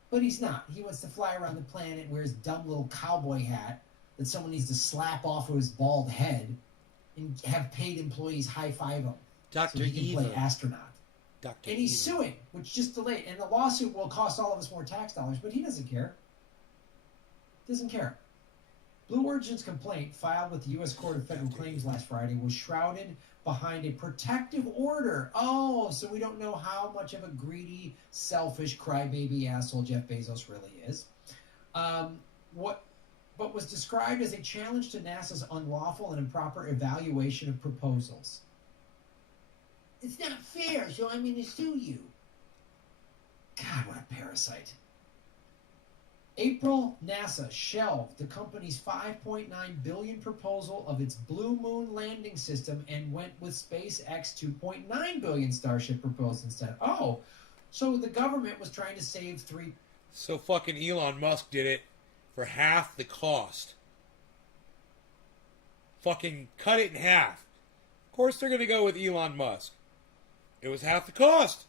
But he's not. He wants to fly around the planet, wear his dumb little cowboy hat that someone needs to slap off of his bald head and have paid employees high-five him Dr. so he can Evil. play astronaut. Dr. And he's Evil. suing, which just delayed. And the lawsuit will cost all of us more tax dollars, but he doesn't care. Doesn't care. Blue Origin's complaint, filed with the U.S. Court of Federal Claims last Friday, was shrouded behind a protective order. Oh, so we don't know how much of a greedy, selfish, crybaby asshole Jeff Bezos really is. But was described as a challenge to NASA's unlawful and improper evaluation of proposals. It's not fair, so I'm going to sue you. God, what a parasite. April, NASA shelved the company's $5.9 billion proposal of its Blue Moon landing system and went with SpaceX $2.9 billion Starship proposal instead. Oh, so the government was trying to save So fucking Elon Musk did it for half the cost. Fucking cut it in half. Of course they're going to go with Elon Musk. It was half the cost.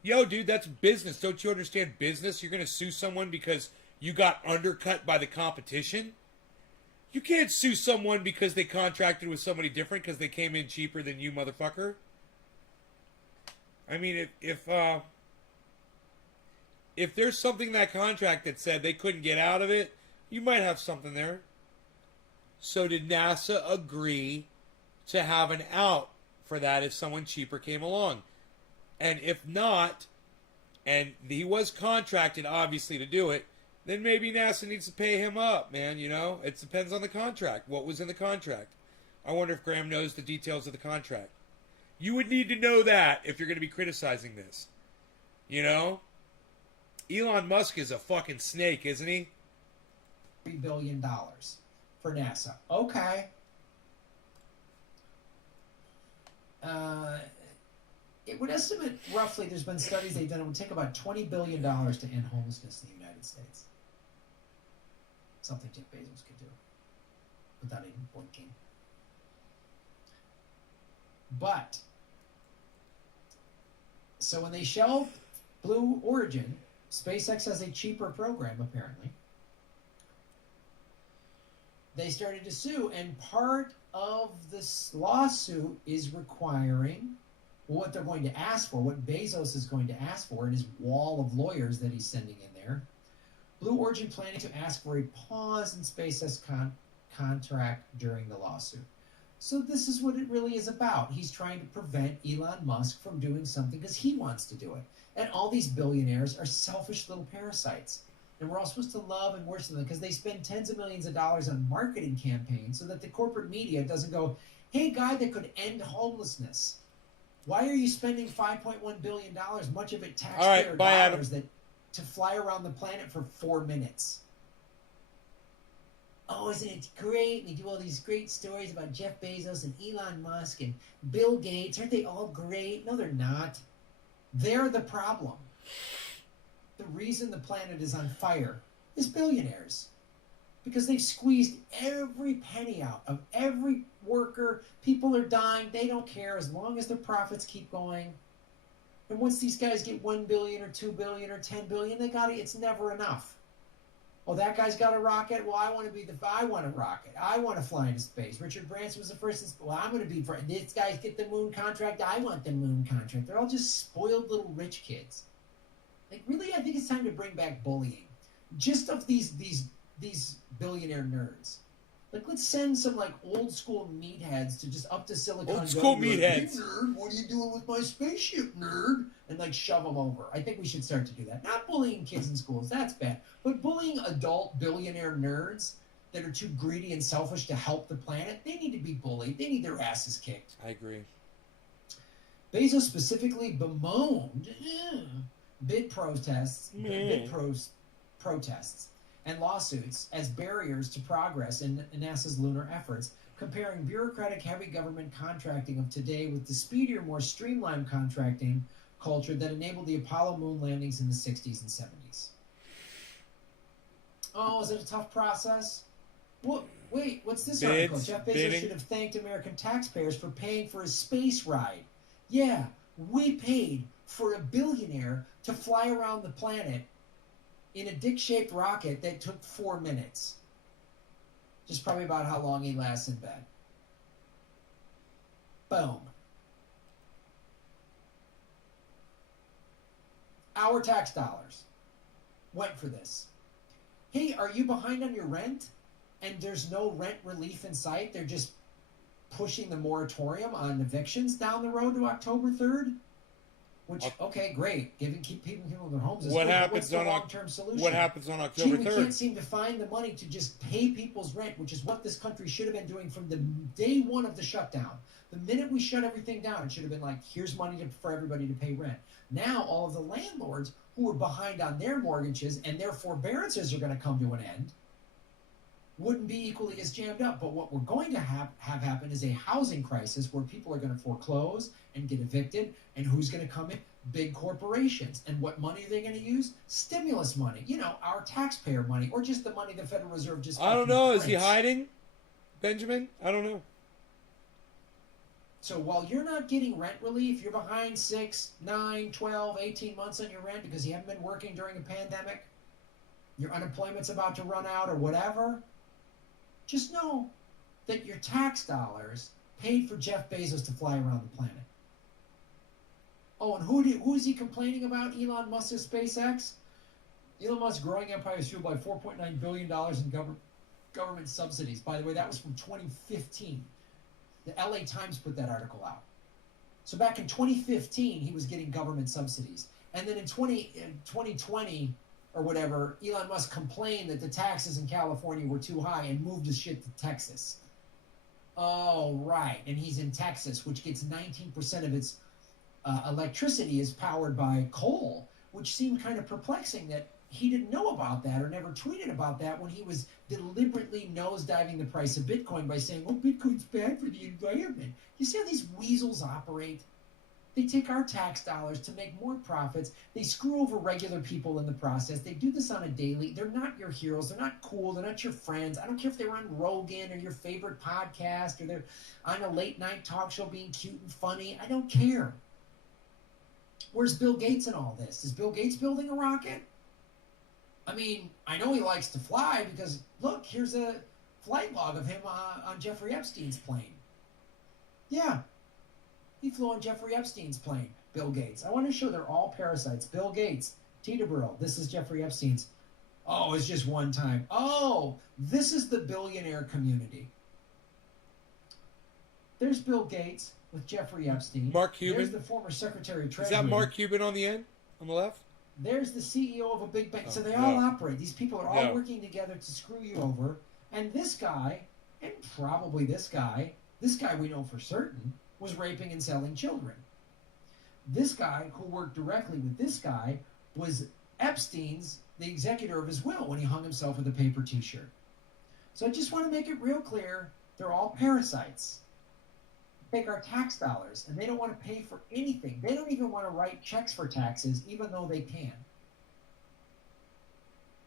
Yo, dude, that's business. Don't you understand business? You're going to sue someone because you got undercut by the competition, you can't sue someone because they contracted with somebody different because they came in cheaper than you, motherfucker. I mean, if there's something in that contract that said they couldn't get out of it, you might have something there. So did NASA agree to have an out for that if someone cheaper came along? And if not, and he was contracted obviously to do it, then maybe NASA needs to pay him up, man. You know, it depends on the contract. What was in the contract? I wonder if Graham knows the details of the contract. You would need to know that if you're going to be criticizing this. You know? Elon Musk is a fucking snake, isn't he? $3 billion for NASA. Okay. It would estimate roughly, there's been studies they've done, it would take about $20 billion to end homelessness in the United States. Something Jeff Bezos could do without even blinking. But, so when they shelved Blue Origin, SpaceX has a cheaper program apparently. They started to sue, and part of this lawsuit is requiring what they're going to ask for, what Bezos is going to ask for in his wall of lawyers that he's sending in there. Blue Origin planning to ask for a pause in SpaceX contract during the lawsuit. So this is what it really is about. He's trying to prevent Elon Musk from doing something because he wants to do it. And all these billionaires are selfish little parasites. And we're all supposed to love and worship them because they spend tens of millions of dollars on marketing campaigns so that the corporate media doesn't go, hey, guy that could end homelessness, why are you spending $5.1 billion, much of it taxpayer dollars, to fly around the planet for 4 minutes? Oh, isn't it great? We do all these great stories about Jeff Bezos and Elon Musk and Bill Gates. Aren't they all great? No, they're not. They're the problem. The reason the planet is on fire is billionaires. Because they've squeezed every penny out of every worker. People are dying. They don't care as long as their profits keep going. And once these guys get 1 billion or 2 billion or 10 billion, it's never enough. Oh, that guy's got a rocket. Well, I want a rocket. I want to fly into space. Richard Branson was the first. Well, I'm going to be. This guy's get the moon contract. I want the moon contract. They're all just spoiled little rich kids. Like, really, I think it's time to bring back bullying. Just of these billionaire nerds. Like, let's send some, like, old school meatheads to just up to Silicon Valley. Old school meatheads. Hey, nerd, what are you doing with my spaceship, nerd? And, like, shove them over. I think we should start to do that. Not bullying kids in schools. That's bad. But bullying adult billionaire nerds that are too greedy and selfish to help the planet, they need to be bullied. They need their asses kicked. I agree. Bezos specifically bemoaned bid protests and lawsuits as barriers to progress in NASA's lunar efforts, comparing bureaucratic heavy government contracting of today with the speedier, more streamlined contracting culture that enabled the Apollo moon landings in the 60s and 70s. Oh, is it a tough process? Well, wait, what's this article? Jeff Bezos should have thanked American taxpayers for paying for his space ride. Yeah, we paid for a billionaire to fly around the planet in a dick-shaped rocket that took 4 minutes. Just probably about how long he lasts in bed. Boom. Our tax dollars went for this. Hey, are you behind on your rent? And there's no rent relief in sight? They're just pushing the moratorium on evictions down the road to October 3rd? Which, okay, great. Keep people in their homes is what good. Happens What's the on long-term solution? What happens on October 3rd? We can't seem to find the money to just pay people's rent, which is what this country should have been doing from the day one of the shutdown. The minute we shut everything down, it should have been like, here's money for everybody to pay rent. Now, all of the landlords who are behind on their mortgages and their forbearances are going to come to an end wouldn't be equally as jammed up. But what we're going to have happen is a housing crisis where people are going to foreclose and get evicted. And who's going to come in? Big corporations. And what money are they going to use? Stimulus money. You know, our taxpayer money, or just the money the Federal Reserve just... I don't know. Is he hiding, Benjamin? I don't know. So while you're not getting rent relief, you're behind 6, 9, 12, 18 months on your rent because you haven't been working during a pandemic. your unemployment's about to run out or whatever, just know that your tax dollars paid for Jeff Bezos to fly around the planet. Oh, and who is he complaining about? Elon Musk's SpaceX? Elon Musk's growing empire is fueled by $4.9 billion in government subsidies. By the way, that was from 2015. The LA Times put that article out. So back in 2015, he was getting government subsidies. And then in 2020 or whatever, Elon Musk complained that the taxes in California were too high and moved his shit to Texas. Oh, right. And he's in Texas, which gets 19% of its electricity is powered by coal, which seemed kind of perplexing that he didn't know about that or never tweeted about that when he was deliberately nosediving the price of Bitcoin by saying, oh, Bitcoin's bad for the environment. You see how these weasels operate? They take our tax dollars to make more profits. They screw over regular people in the process. They do this on a daily. They're not your heroes. They're not cool. They're not your friends. I don't care if they're on Rogan or your favorite podcast or they're on a late night talk show being cute and funny. I don't care. Where's Bill Gates in all this? Is Bill Gates building a rocket? I mean, I know he likes to fly because, look, here's a flight log of him on Jeffrey Epstein's plane. Yeah, he flew on Jeffrey Epstein's plane, Bill Gates. I want to show they're all parasites. Bill Gates, Teterboro, this is Jeffrey Epstein's. Oh, it's just one time. Oh, this is the billionaire community. There's Bill Gates with Jeffrey Epstein. Mark Cuban. There's the former Secretary of Treasury. Is that Mark Cuban on the end, on the left? There's the CEO of a big bank. Oh, So they all no. operate. These people are all working together to screw you over. And this guy, and probably this guy we know for certain, was raping and selling children. This guy, who worked directly with this guy, was Epstein's, the executor of his will when he hung himself with a paper t-shirt. So I just want to make it real clear, they're all parasites. Take our tax dollars, and they don't want to pay for anything. They don't even want to write checks for taxes, even though they can.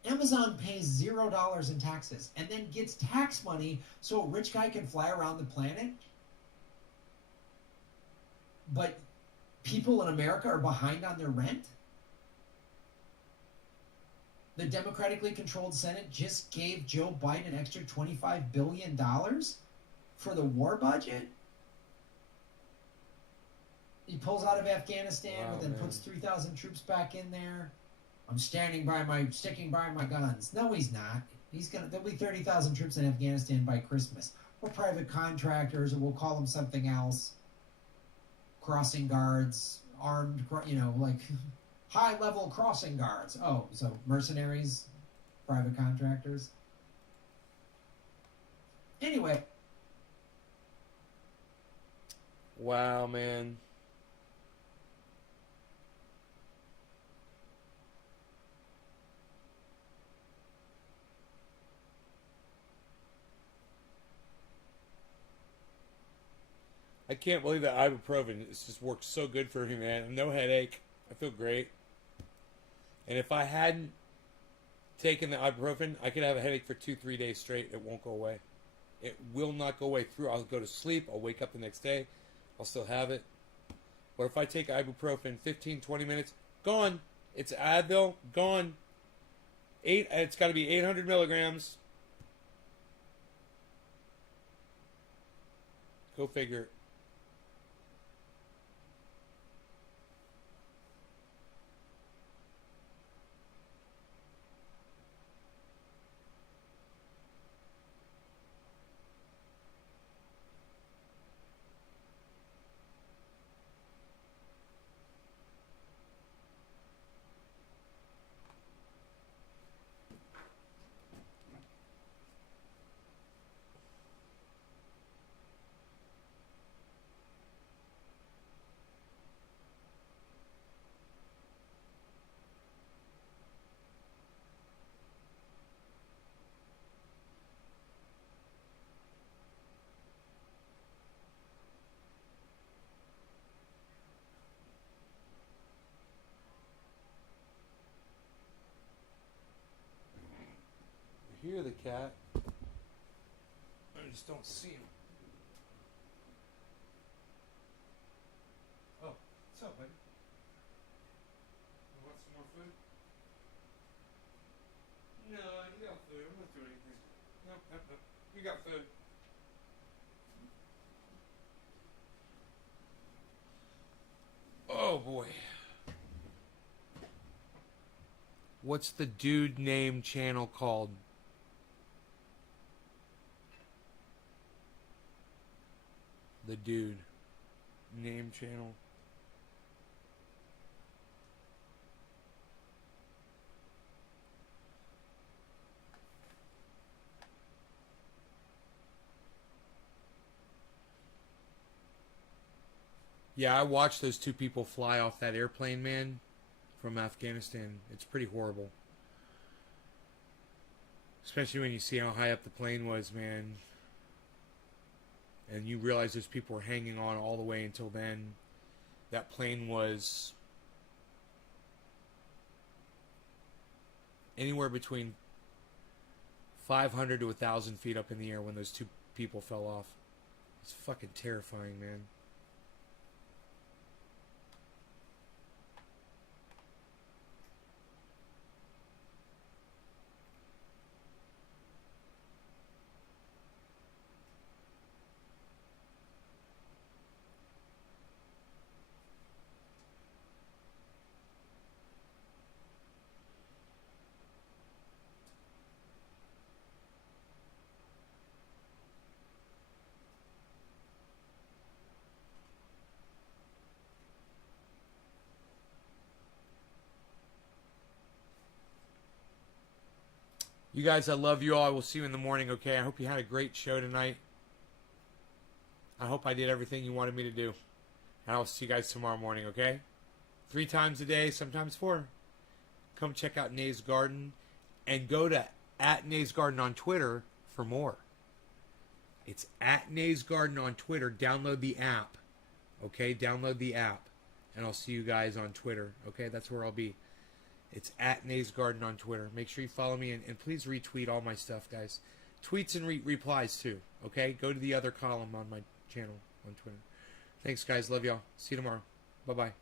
Amazon pays $0 in taxes and then gets tax money so a rich guy can fly around the planet. But people in America are behind on their rent. The democratically controlled Senate just gave Joe Biden an extra $25 billion for the war budget. He pulls out of Afghanistan, but then puts 3,000 troops back in there. I'm sticking by my guns. No, he's not. There'll be 30,000 troops in Afghanistan by Christmas. Or private contractors, or we'll call them something else. Crossing guards, armed, like high-level crossing guards. Oh, so mercenaries, private contractors. Anyway. Wow, man. I can't believe that ibuprofen just works so good for me, man. No headache. I feel great. And if I hadn't taken the ibuprofen, I could have a headache for 2-3 days straight. It won't go away. It will not go away through. I'll go to sleep. I'll wake up the next day. I'll still have it. But if I take ibuprofen, 15-20 minutes, gone. It's Advil, gone. It's got to be 800 milligrams. Go figure. I hear the cat. I just don't see him. Oh, what's up, buddy? You want some more food? do anything. Nope, nope, nope. You got food. Oh boy. What's the dude name channel called? The dude name channel. Yeah, I watched those two people fly off that airplane, man, from Afghanistan. It's pretty horrible. Especially when you see how high up the plane was, man. And you realize those people were hanging on all the way until then. That plane was anywhere between 500 to 1,000 feet up in the air when those two people fell off. It's fucking terrifying, man. You guys, I love you all. I will see you in the morning, okay? I hope you had a great show tonight. I hope I did everything you wanted me to do. And I'll see you guys tomorrow morning, okay? 3 times a day, sometimes 4. Come check out Nay's Garden. And go to @Nay's Garden on Twitter for more. It's @Nay's Garden on Twitter. Download the app, okay? Download the app. And I'll see you guys on Twitter, okay? That's where I'll be. It's @Nay's Garden on Twitter. Make sure you follow me and please retweet all my stuff, guys. Tweets and replies too, okay? Go to the other column on my channel on Twitter. Thanks, guys. Love y'all. See you tomorrow. Bye-bye.